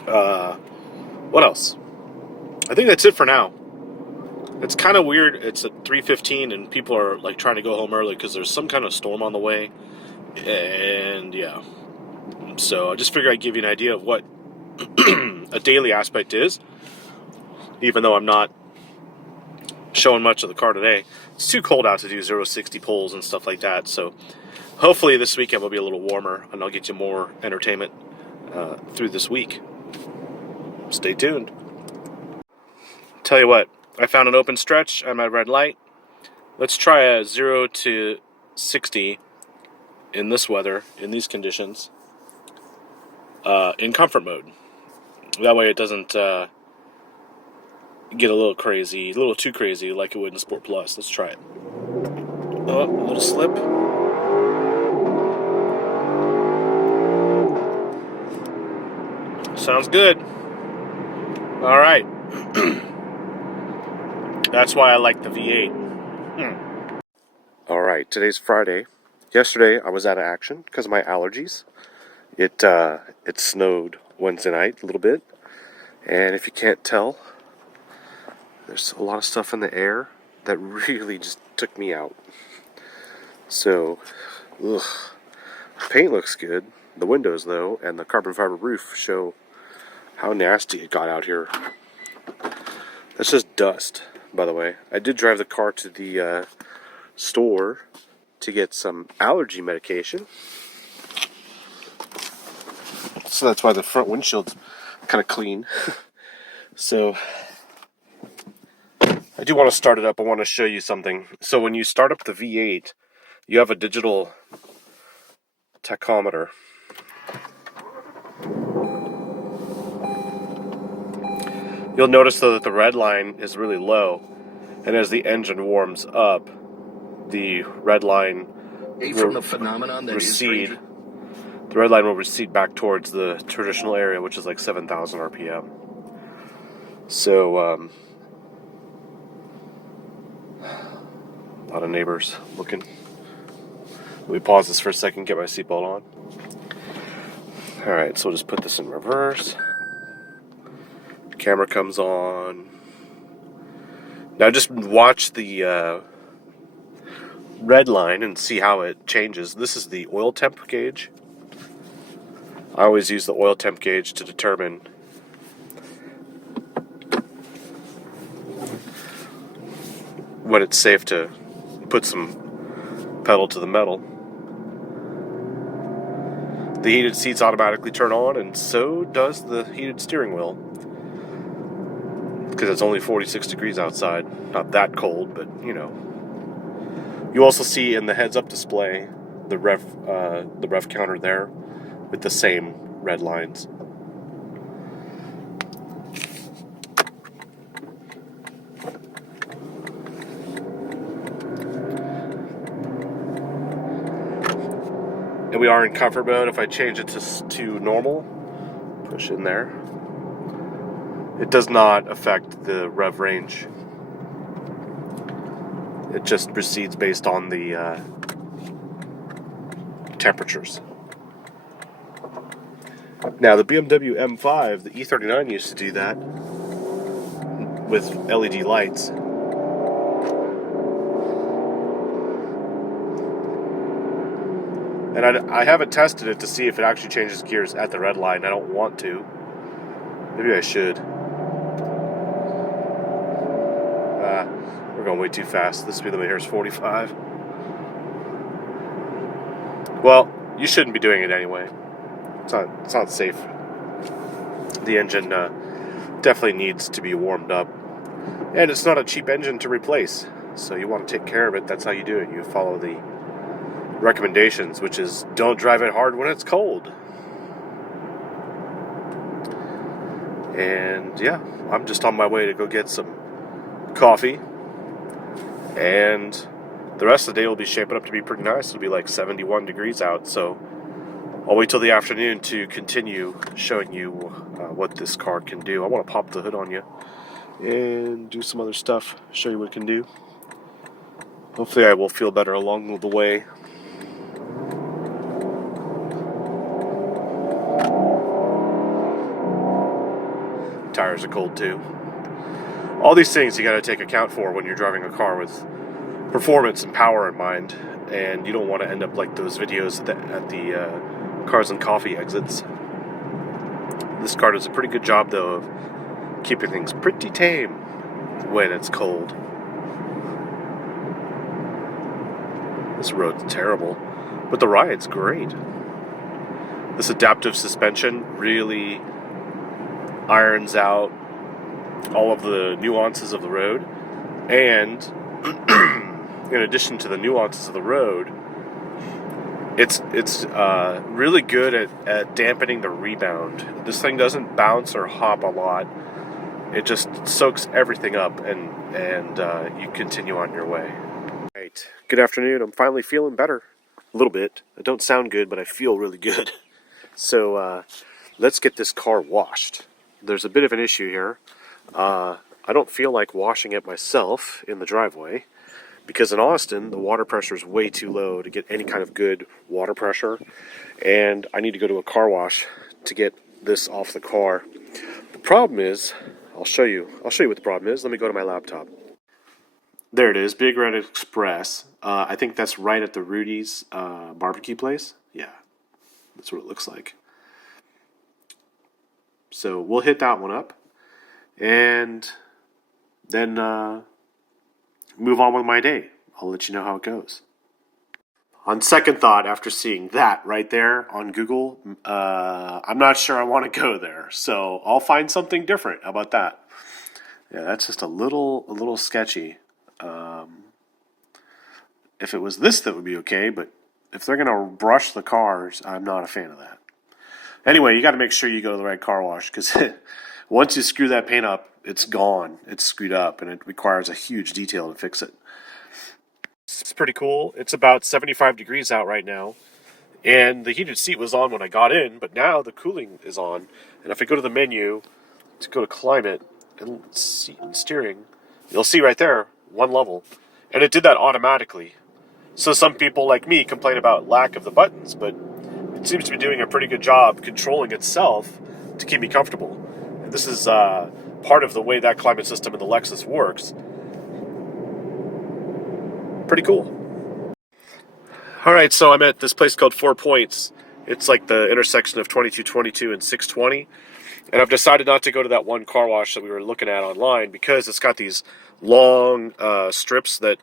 What else? I think that's it for now. It's kind of weird. It's at 3:15 and people are like trying to go home early because there's some kind of storm on the way. And yeah. So I just figured I'd give you an idea of what a daily aspect is, even though I'm not showing much of the car today. It's too cold out to do 0-60 pulls and stuff like that. So hopefully this weekend will be a little warmer and I'll get you more entertainment through this week. Stay tuned. Tell you what, I found an open stretch on my red light. Let's try a 0 to 60 in this weather, in these conditions, in comfort mode. That way it doesn't get a little crazy, a little too crazy like it would in Sport Plus. Let's try it. Oh, a little slip. Sounds good. All right. That's why I like the V8. All right, today's Friday. Yesterday I was out of action because of my allergies. It snowed Wednesday night a little bit, and if you can't tell, there's a lot of stuff in the air that really just took me out. So, ugh. The paint looks good. The windows, though, and the carbon fiber roof show how nasty it got out here. That's just dust, by the way. I did drive the car to the store to get some allergy medication. So that's why the front windshield's kind of clean. So I do want to start it up. I want to show you something. So when you start up the V8, you have a digital tachometer. You'll notice though that the red line is really low, and as the engine warms up, the red line will recede. The red line will recede back towards the traditional area, which is like 7,000 RPM. So, a lot of neighbors looking. Let me pause this for a second, get my seatbelt on. Alright, so we'll just put this in reverse. Camera comes on. Now just watch the red line and see how it changes. This is the oil temp gauge. I always use the oil temp gauge to determine when it's safe to put some pedal to the metal. The heated seats automatically turn on, and so does the heated steering wheel. Because it's only 46 degrees outside. Not that cold, but you know. You also see in the heads-up display the rev counter there with the same red lines. And we are in comfort mode. If I change it to normal, push in there, it does not affect the rev range. It just proceeds based on the temperatures. Now, the BMW M5, the E39 used to do that with LED lights. And I haven't tested it to see if it actually changes gears at the red line. I don't want to. Maybe I should. We're going way too fast. The speed limit here is 45. Well, you shouldn't be doing it anyway. It's not safe. The engine definitely needs to be warmed up. And it's not a cheap engine to replace. So you want to take care of it. That's how you do it. You follow the recommendations, which is don't drive it hard when it's cold. And yeah, I'm just on my way to go get some coffee. And the rest of the day will be shaping up to be pretty nice. It'll be like 71 degrees out. So I'll wait till the afternoon to continue showing you what this car can do. I want to pop the hood on you and do some other stuff, show you what it can do. Hopefully I will feel better along the way. Tires are cold too. All these things you got to take account for when you're driving a car with performance and power in mind, and you don't want to end up like those videos at the Cars and Coffee exits. This car does a pretty good job though of keeping things pretty tame when it's cold. This road's terrible, but the ride's great. This adaptive suspension really irons out all of the nuances of the road, and in addition to the nuances of the road, it's really good at dampening the rebound. This thing doesn't bounce or hop a lot. It just soaks everything up, and you continue on your way. Right. Good afternoon. I'm finally feeling better. A little bit. I don't sound good, but I feel really good. So let's get this car washed. There's a bit of an issue here. I don't feel like washing it myself in the driveway, because in Austin, the water pressure is way too low to get any kind of good water pressure, and I need to go to a car wash to get this off the car. The problem is, I'll show you what the problem is. Let me go to my laptop. There it is, Big Red Express. I think that's right at the Rudy's barbecue place. Yeah, that's what it looks like. So we'll hit that one up, and then move on with my day. I'll let you know how it goes. On second thought, after seeing that right there on Google, I'm not sure I want to go there. So I'll find something different. How about that? Yeah, that's just a little sketchy. If it was this, that would be okay. But if they're going to brush the cars, I'm not a fan of that. Anyway, you got to make sure you go to the right car wash, because once you screw that paint up, it's gone. It's screwed up, and it requires a huge detail to fix it. It's pretty cool. It's about 75 degrees out right now, and the heated seat was on when I got in, but now the cooling is on. And if I go to the menu to go to climate and seat and steering, you'll see right there, one level, and it did that automatically. So some people like me complain about lack of the buttons, but it seems to be doing a pretty good job controlling itself to keep me comfortable. And this is part of the way that climate system in the Lexus works. Pretty cool. Alright, so I'm at this place called 4 Points. It's like the intersection of 2222 and 620. And I've decided not to go to that one car wash that we were looking at online, because it's got these long strips that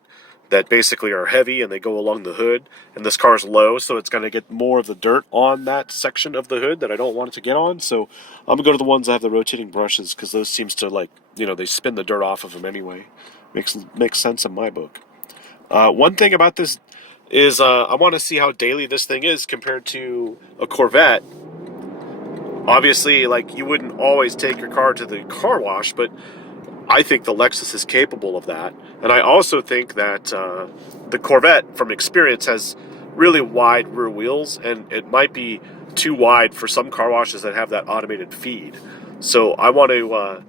basically are heavy, and they go along the hood, and this car is low, so it's going to get more of the dirt on that section of the hood that I don't want it to get on. So I'm going to go to the ones that have the rotating brushes, because those seems to, they spin the dirt off of them anyway. Makes sense in my book. One thing about this is I want to see how daily this thing is compared to a Corvette. Obviously, you wouldn't always take your car to the car wash, but I think the Lexus is capable of that. And I also think that the Corvette, from experience, has really wide rear wheels, and it might be too wide for some car washes that have that automated feed. So I want to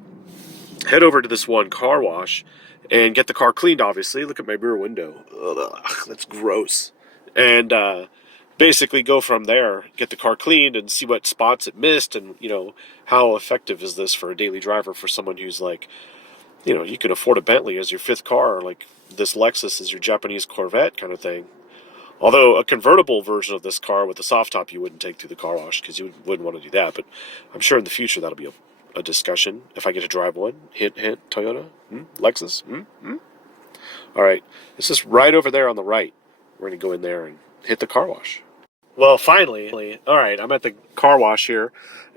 head over to this one car wash and get the car cleaned, obviously. Look at my rear window. Ugh, that's gross. And basically go from there, get the car cleaned, and see what spots it missed, and, how effective is this for a daily driver, for someone who's you can afford a Bentley as your fifth car, like this Lexus is your Japanese Corvette kind of thing. Although a convertible version of this car with a soft top you wouldn't take through the car wash, because you wouldn't want to do that. But I'm sure in the future that'll be a discussion if I get to drive one. Hint, hint, Toyota? Lexus? All right, this is right over there on the right. We're going to go in there and hit the car wash. Well, finally, all right, I'm at the car wash here,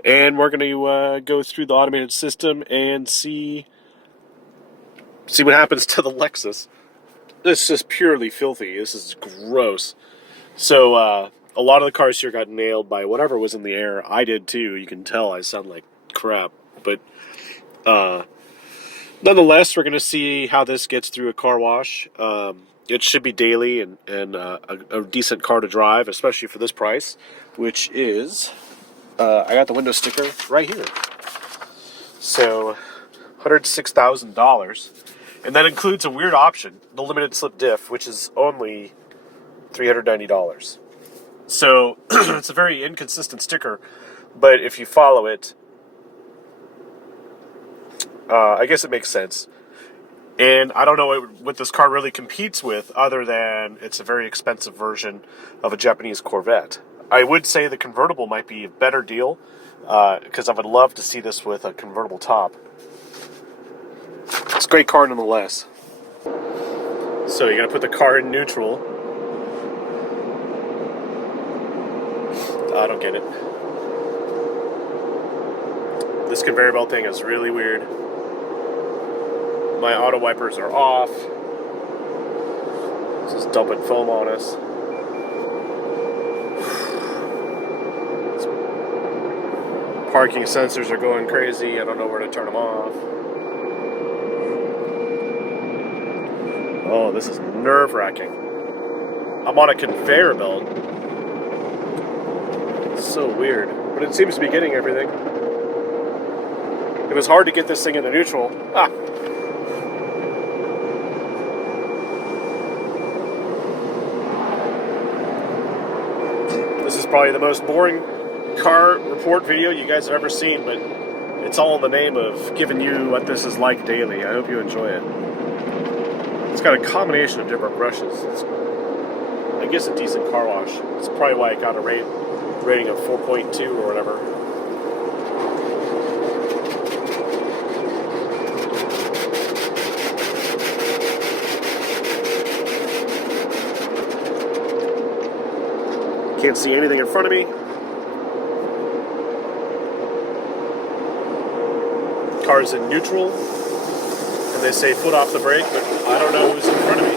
and we're going to go through the automated system and see what happens to the Lexus. This is purely filthy. This is gross. So, a lot of the cars here got nailed by whatever was in the air. I did too. You can tell I sound like crap. But, nonetheless, we're going to see how this gets through a car wash. It should be daily and a decent car to drive, especially for this price, which is, I got the window sticker right here. So, $106,000. And that includes a weird option, the limited slip diff, which is only $390. So, it's a very inconsistent sticker, but if you follow it, I guess it makes sense. And I don't know what this car really competes with, other than it's a very expensive version of a Japanese Corvette. I would say the convertible might be a better deal, because I would love to see this with a convertible top. It's a great car nonetheless. So you're going to put the car in neutral. I don't get it. This conveyor belt thing is really weird. My auto wipers are off. This is dumping foam on us. Parking sensors are going crazy. I don't know where to turn them off. Oh, this is nerve-wracking. I'm on a conveyor belt. It's so weird. But it seems to be getting everything. It was hard to get this thing into neutral. Ah. This is probably the most boring car report video you guys have ever seen, but it's all in the name of giving you what this is like daily. I hope you enjoy it. It's got a combination of different brushes. It's, I guess, a decent car wash. It's probably why it got a rating of 4.2 or whatever. Can't see anything in front of me. Car's in neutral, and they say foot off the brake, but I don't know who's in front of me.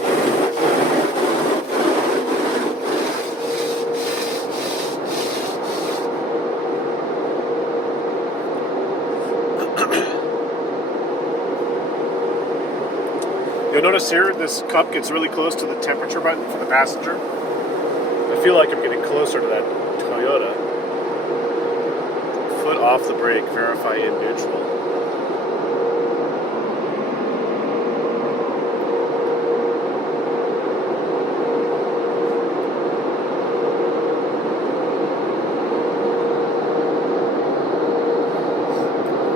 You'll notice here, this cup gets really close to the temperature button for the passenger. I feel like I'm getting closer to that Toyota. Foot off the brake, verify in neutral.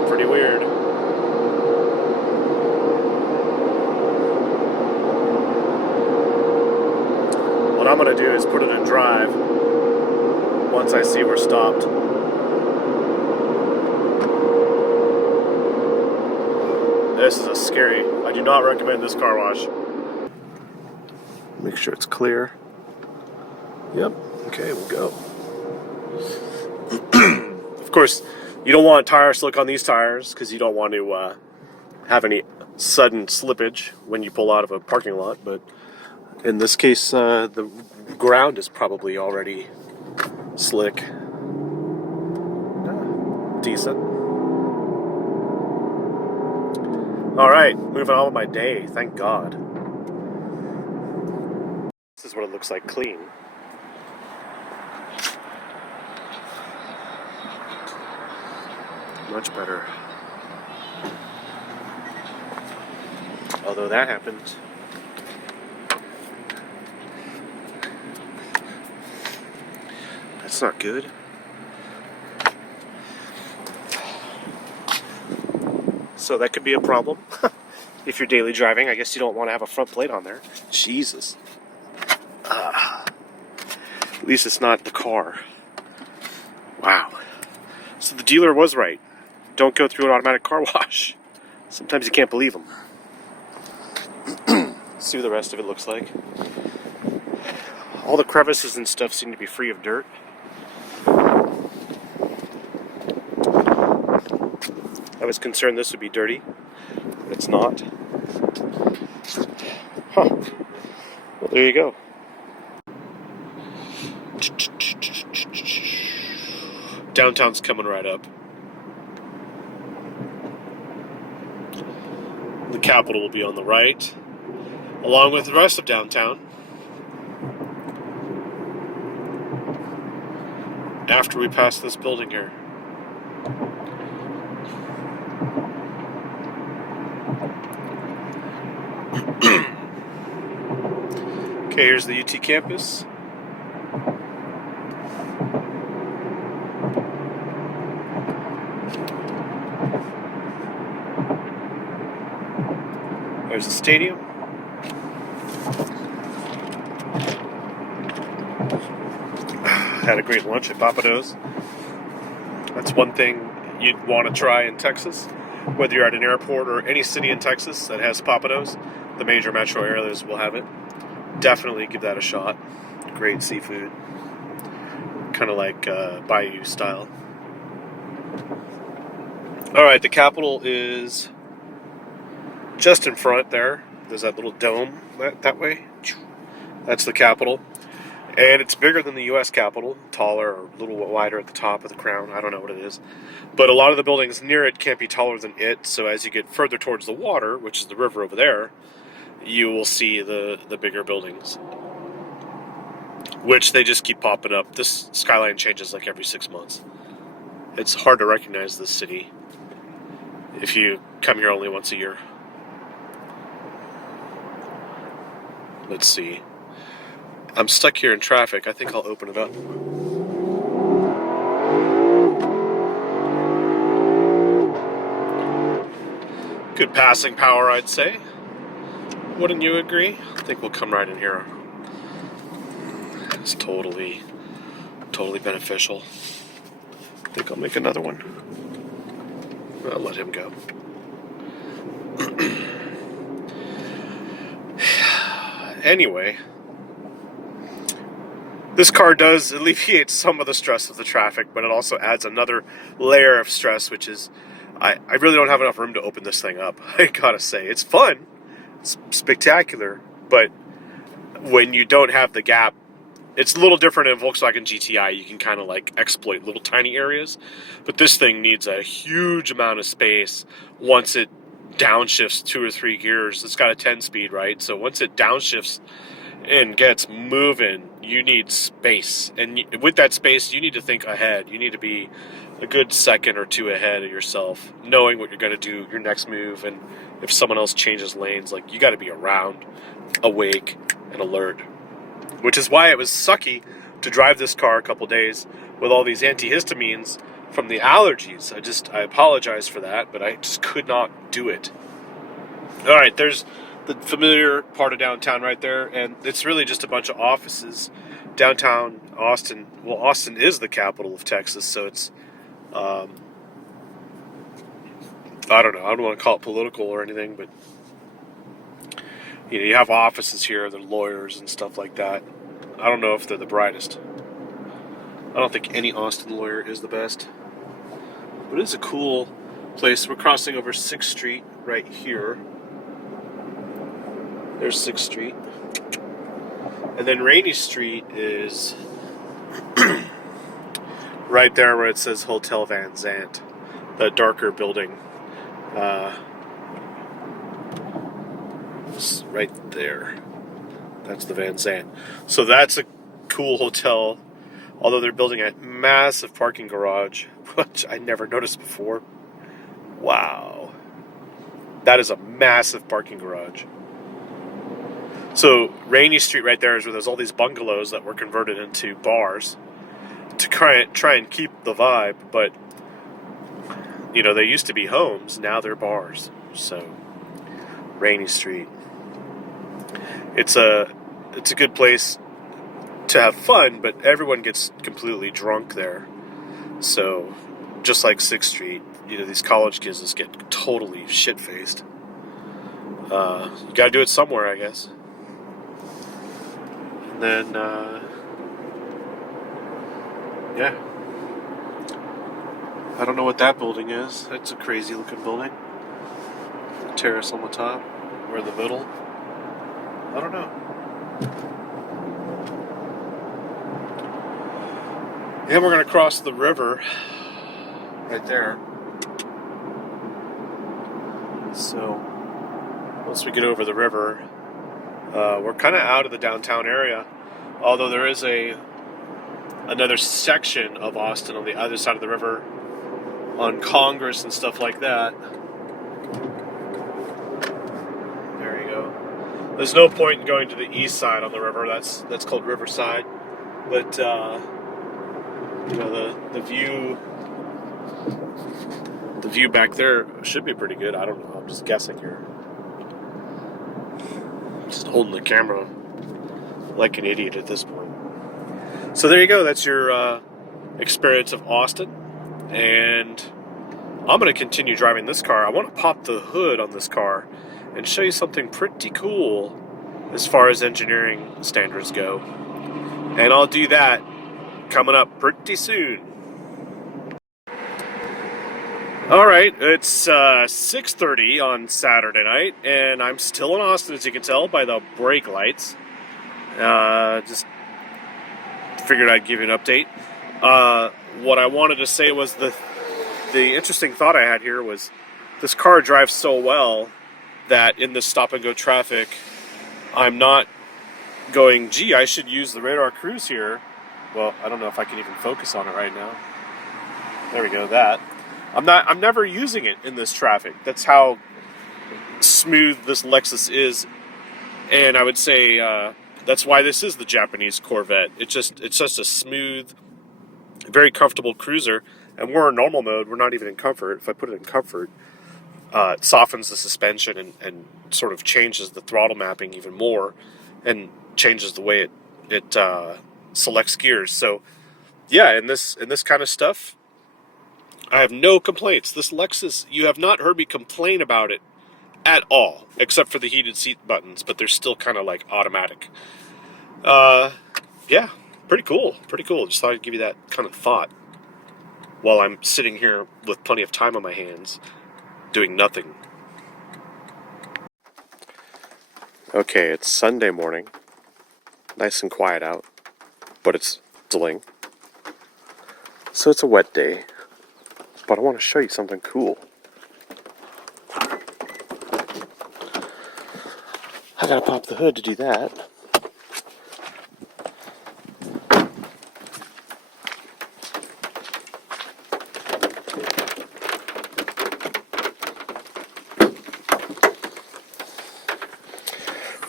Pretty weird. What I'm going to do is put it in drive once I see we're stopped. This is a scary. I do not recommend this car wash. Make sure it's clear. Yep. Okay, we'll go. Of course, you don't want tire slick on these tires because you don't want to have any sudden slippage when you pull out of a parking lot, but in this case, the ground is probably already slick. Decent. Alright, moving on with my day, thank God. This is what it looks like clean. Much better. Although that happened. That's not good. So that could be a problem. If you're daily driving, I guess you don't want to have a front plate on there. Jesus. At least it's not the car. Wow. So the dealer was right. Don't go through an automatic car wash. Sometimes you can't believe them. See what the rest of it looks like. All the crevices and stuff seem to be free of dirt. I was concerned this would be dirty, but it's not. Huh. Well, there you go. Downtown's coming right up. The Capitol will be on the right, along with the rest of downtown. After we pass this building here. Okay, here's the UT campus. There's the stadium. Had a great lunch at Papado's. That's one thing you'd want to try in Texas. Whether you're at an airport or any city in Texas that has Papado's, the major metro areas will have it. Definitely give that a shot. Great seafood. Kind of like Bayou style. Alright, the Capitol is just in front there. There's that little dome that way. That's the Capitol. And it's bigger than the U.S. Capitol, taller or a little wider at the top of the crown. I don't know what it is. But a lot of the buildings near it can't be taller than it, so as you get further towards the water, which is the river over there, you will see the bigger buildings. Which they just keep popping up. This skyline changes like every 6 months. It's hard to recognize this city if you come here only once a year. Let's see. I'm stuck here in traffic. I think I'll open it up. Good passing power, I'd say. Wouldn't you agree? I think we'll come right in here. It's totally beneficial. I think I'll make another one. I'll let him go. Anyway, this car does alleviate some of the stress of the traffic, but it also adds another layer of stress, which is, I really don't have enough room to open this thing up. I gotta say, it's fun, it's spectacular, but when you don't have the gap, it's a little different in Volkswagen GTI. You can kind of like exploit little tiny areas, but this thing needs a huge amount of space once it downshifts 2 or 3 gears. It's got a 10-speed, right? So once it downshifts and gets moving, you need space. And with that space, you need to think ahead. You need to be a good second or two ahead of yourself, knowing what you're going to do, your next move, and if someone else changes lanes, like, you got to be around, awake, and alert. Which is why it was sucky to drive this car a couple days with all these antihistamines from the allergies. I apologize for that, but I just could not do it. All right, there's the familiar part of downtown right there, and it's really just a bunch of offices. Downtown Austin, well, Austin is the capital of Texas, so it's, I don't know, I don't want to call it political or anything, but you have offices here, they're lawyers and stuff like that. I don't know if they're the brightest. I don't think any Austin lawyer is the best. But it's a cool place. We're crossing over 6th Street right here. There's 6th Street. And then Rainey Street is right there where it says Hotel Van Zandt. The darker building. Right there. That's the Van Zandt. So that's a cool hotel. Although they're building a massive parking garage, which I never noticed before. Wow. That is a massive parking garage. So Rainey Street right there is where there's all these bungalows that were converted into bars to try and keep the vibe, but you know, they used to be homes, now they're bars. So Rainey Street. It's a good place to have fun, but everyone gets completely drunk there. So, just like 6th Street, you know, these college kids just get totally shit-faced. You gotta do it somewhere, I guess. And then, yeah. I don't know what that building is. It's a crazy looking building. The terrace on the top, or in the middle. I don't know. And we're going to cross the river right there. So, once we get over the river, we're kind of out of the downtown area. Although there is another section of Austin on the other side of the river on Congress and stuff like that. There you go. There's no point in going to the east side on the river. That's called Riverside. But you know, the view back there should be pretty good. I don't know. I'm just guessing here. Just holding the camera like an idiot at this point. So there you go. That's your experience of Austin. And I'm going to continue driving this car. I want to pop the hood on this car and show you something pretty cool as far as engineering standards go. And I'll do that coming up pretty soon. Alright, it's 6:30 on Saturday night, and I'm still in Austin, as you can tell by the brake lights. Just figured I'd give you an update. What I wanted to say was the interesting thought I had here was this car drives so well that in this stop-and-go traffic, I'm not going, gee, I should use the radar cruise here. Well, I don't know if I can even focus on it right now. There we go, that. I'm never using it in this traffic. That's how smooth this Lexus is. And I would say that's why this is the Japanese Corvette. It's just a smooth, very comfortable cruiser. And we're in normal mode. We're not even in comfort. If I put it in comfort, it softens the suspension and sort of changes the throttle mapping even more, and changes the way it selects gears. So yeah, in this kind of stuff, I have no complaints. This Lexus, you have not heard me complain about it at all, except for the heated seat buttons, but they're still kind of like automatic. Yeah, pretty cool. Just thought I'd give you that kind of thought while I'm sitting here with plenty of time on my hands, doing nothing. Okay, it's Sunday morning. Nice and quiet out, but it's drizzling. So it's a wet day. But I want to show you something cool. I gotta pop the hood to do that.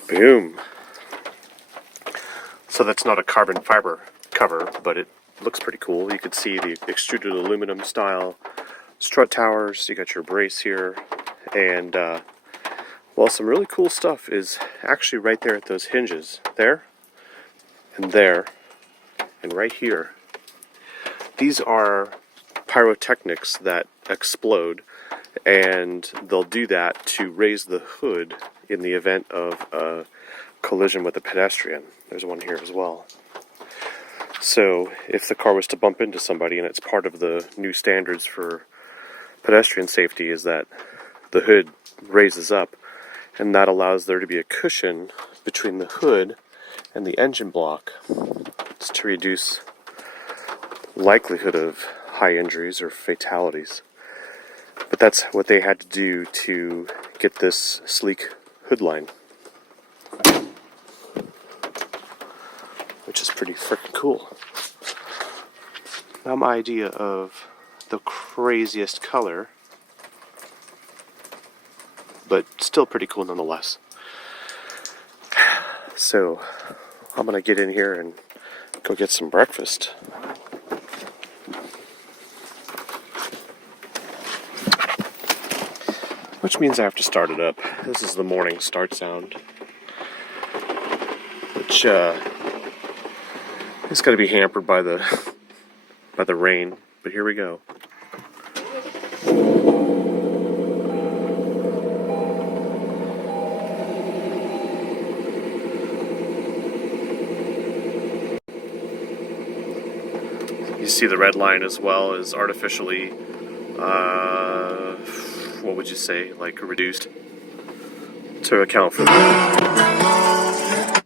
Boom. So that's not a carbon fiber cover, but it looks pretty cool. You can see the extruded aluminum style strut towers. You got your brace here, and well, some really cool stuff is actually right there at those hinges, there and right here. These are pyrotechnics that explode, and they'll do that to raise the hood in the event of a collision with a pedestrian. There's one here as well. So if the car was to bump into somebody, and it's part of the new standards for pedestrian safety, is that the hood raises up, and that allows there to be a cushion between the hood and the engine block. It's to reduce likelihood of high injuries or fatalities. But that's what they had to do to get this sleek hood line, which is pretty freaking cool. Now my idea of the craziest color, but still pretty cool nonetheless. So I'm gonna get in here and go get some breakfast. Which means I have to start it up. This is the morning start sound, which is going to be hampered by the rain. But here we go. You see the red line as well is artificially, what would you say, like reduced to account for the,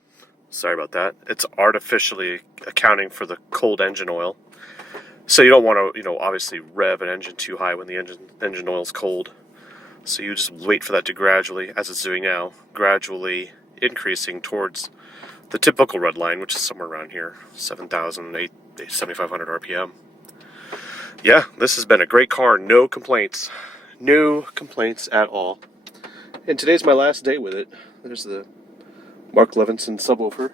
sorry about that. It's artificially accounting for the cold engine oil. So you don't want to, obviously rev an engine too high when the engine oil's cold. So you just wait for that to gradually, as it's doing now, gradually increasing towards the typical red line, which is somewhere around here, 7,000, 7,500 RPM. Yeah, this has been a great car. No complaints. No complaints at all. And today's my last day with it. There's the Mark Levinson subwoofer.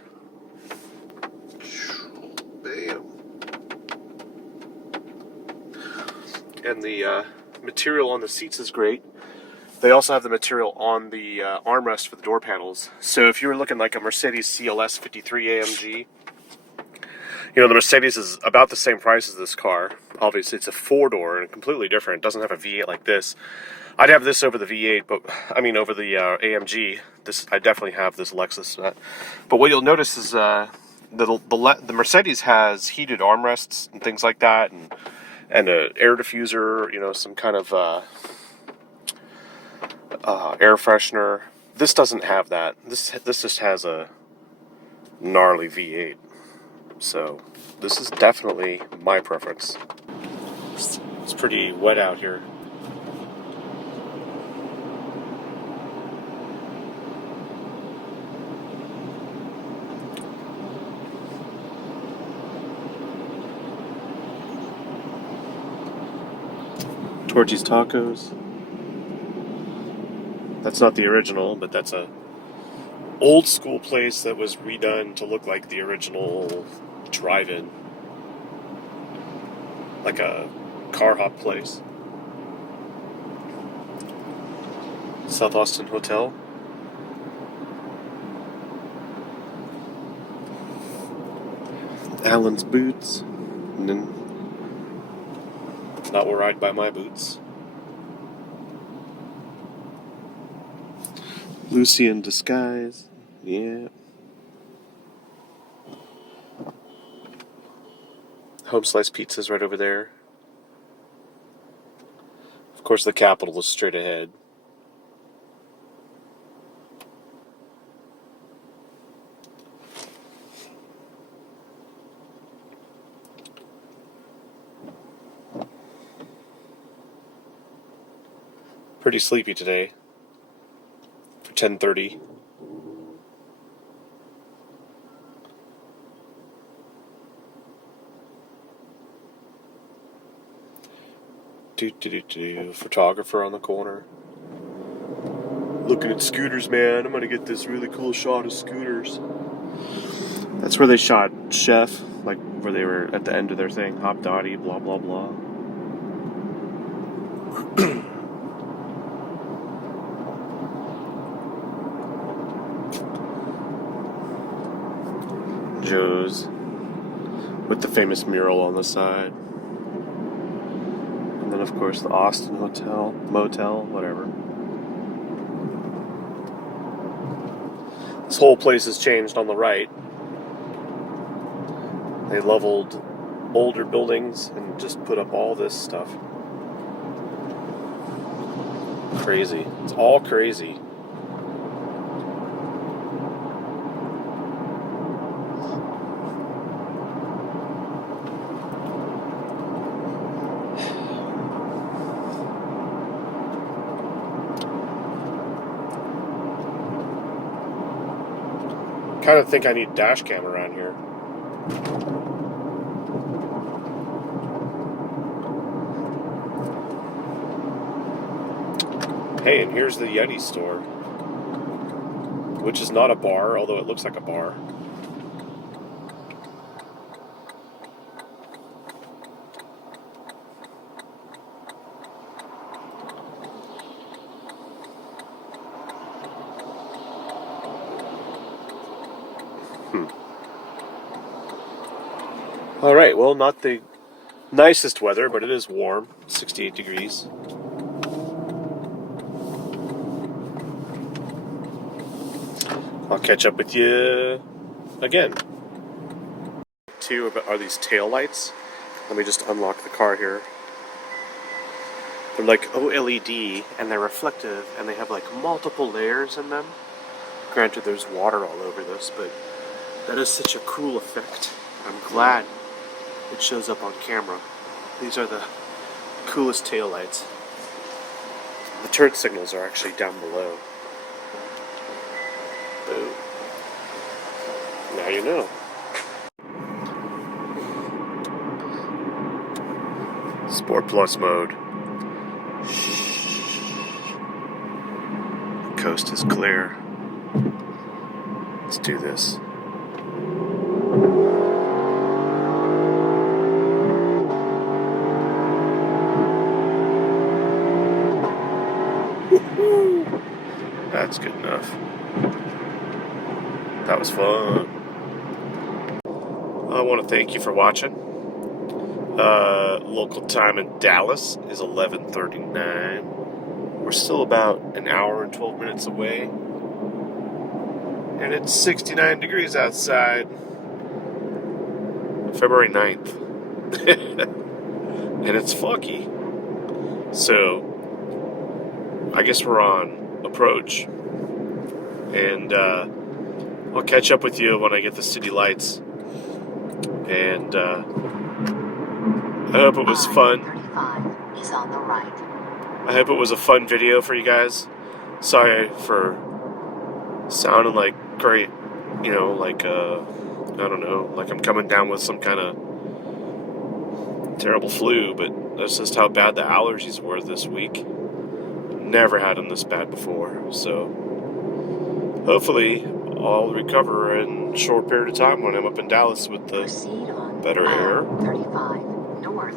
Bam. And the material on the seats is great. They also have the material on the armrest for the door panels. So if you were looking like a Mercedes CLS 53 AMG, the Mercedes is about the same price as this car. Obviously, it's a four-door and completely different. It doesn't have a V8 like this. I'd have this over the V8, but over the AMG. I definitely have this Lexus. But what you'll notice is the Mercedes has heated armrests and things like that, and an air diffuser. Some kind of air freshener. This doesn't have that. This just has a gnarly V8. So this is definitely my preference. It's pretty wet out here. Torchy's Tacos. That's not the original, but that's a old school place that was redone to look like the original drive-in, like a car hop place. South Austin Hotel. Allen's Boots, and then not where I'd buy my boots. Lucy in Disguise, yeah. Home Slice Pizza's right over there. Of course, the Capitol is straight ahead. Pretty sleepy today. 10:30. Photographer on the corner. Looking at scooters, man. I'm gonna get this really cool shot of scooters. That's where they shot Chef, like where they were at the end of their thing. Hop Dottie, blah blah blah. Joe's with the famous mural on the side. And then, of course, the Austin Hotel, Motel, whatever. This whole place has changed on the right. They leveled older buildings and just put up all this stuff. Crazy. It's all crazy. Kind of think I need a dash cam around here. Hey, and here's the Yeti store, which is not a bar, although it looks like a bar. Alright, well, not the nicest weather, but it is warm. 68 degrees. I'll catch up with you again. Two are these tail lights. Let me just unlock the car here. They're like OLED, and they're reflective, and they have like multiple layers in them. Granted, there's water all over this, but that is such a cool effect. I'm glad it shows up on camera. These are the coolest taillights. The turn signals are actually down below. Boom. Now you know. Sport Plus mode. The coast is clear. Let's do this. Woo-hoo. That's good enough. That was fun. I want to thank you for watching. Local time in Dallas is 11:39. We're still about an hour and 12 minutes away. And it's 69 degrees outside. February 9th. And it's foggy. So, I guess we're on approach. And I'll catch up with you when I get the city lights. And I hope it was fun. Is on the right. I hope it was a fun video for you guys. Sorry for sounding like great, like I don't know, like I'm coming down with some kind of terrible flu, but that's just how bad the allergies were this week. Never had them this bad before, so hopefully I'll recover in a short period of time when I'm up in Dallas with the better air. 35 north.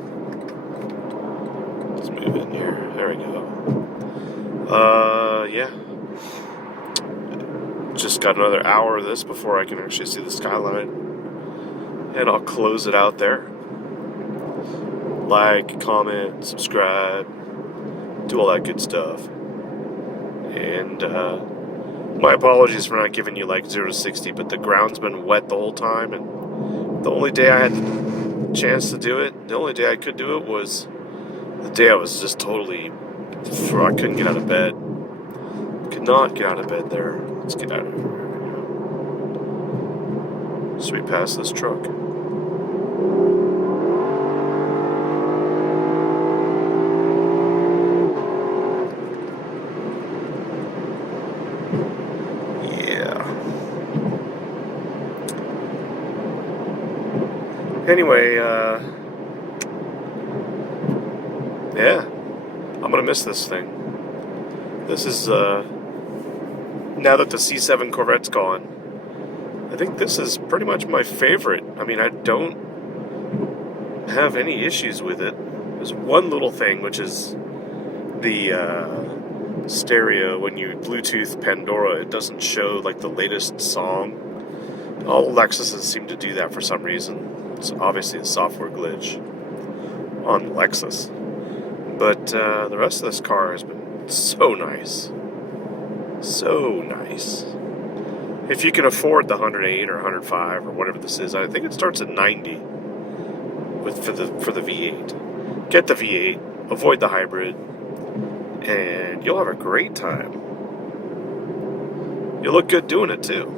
Let's move in here. There we go. Yeah. Just got another hour of this before I can actually see the skyline. And I'll close it out there. Like, comment, subscribe, do all that good stuff. And my apologies for not giving you like 0 to 60, but the ground's been wet the whole time, and the only day I had the chance to do it, the only day I could do it was the day I was just totally, I couldn't get out of bed. Could not get out of bed there. Let's get out of here. So we pass this truck. Anyway, yeah, I'm gonna miss this thing. This is, now that the C7 Corvette's gone, I think this is pretty much my favorite. I mean, I don't have any issues with it. There's one little thing, which is the stereo. When you Bluetooth Pandora, it doesn't show like the latest song. All Lexuses seem to do that for some reason. It's obviously a software glitch on Lexus. But the rest of this car has been so nice. So nice. If you can afford the 108 or 105 or whatever this is, I think it starts at 90 for the V8. Get the V8, avoid the hybrid, and you'll have a great time. You'll look good doing it too.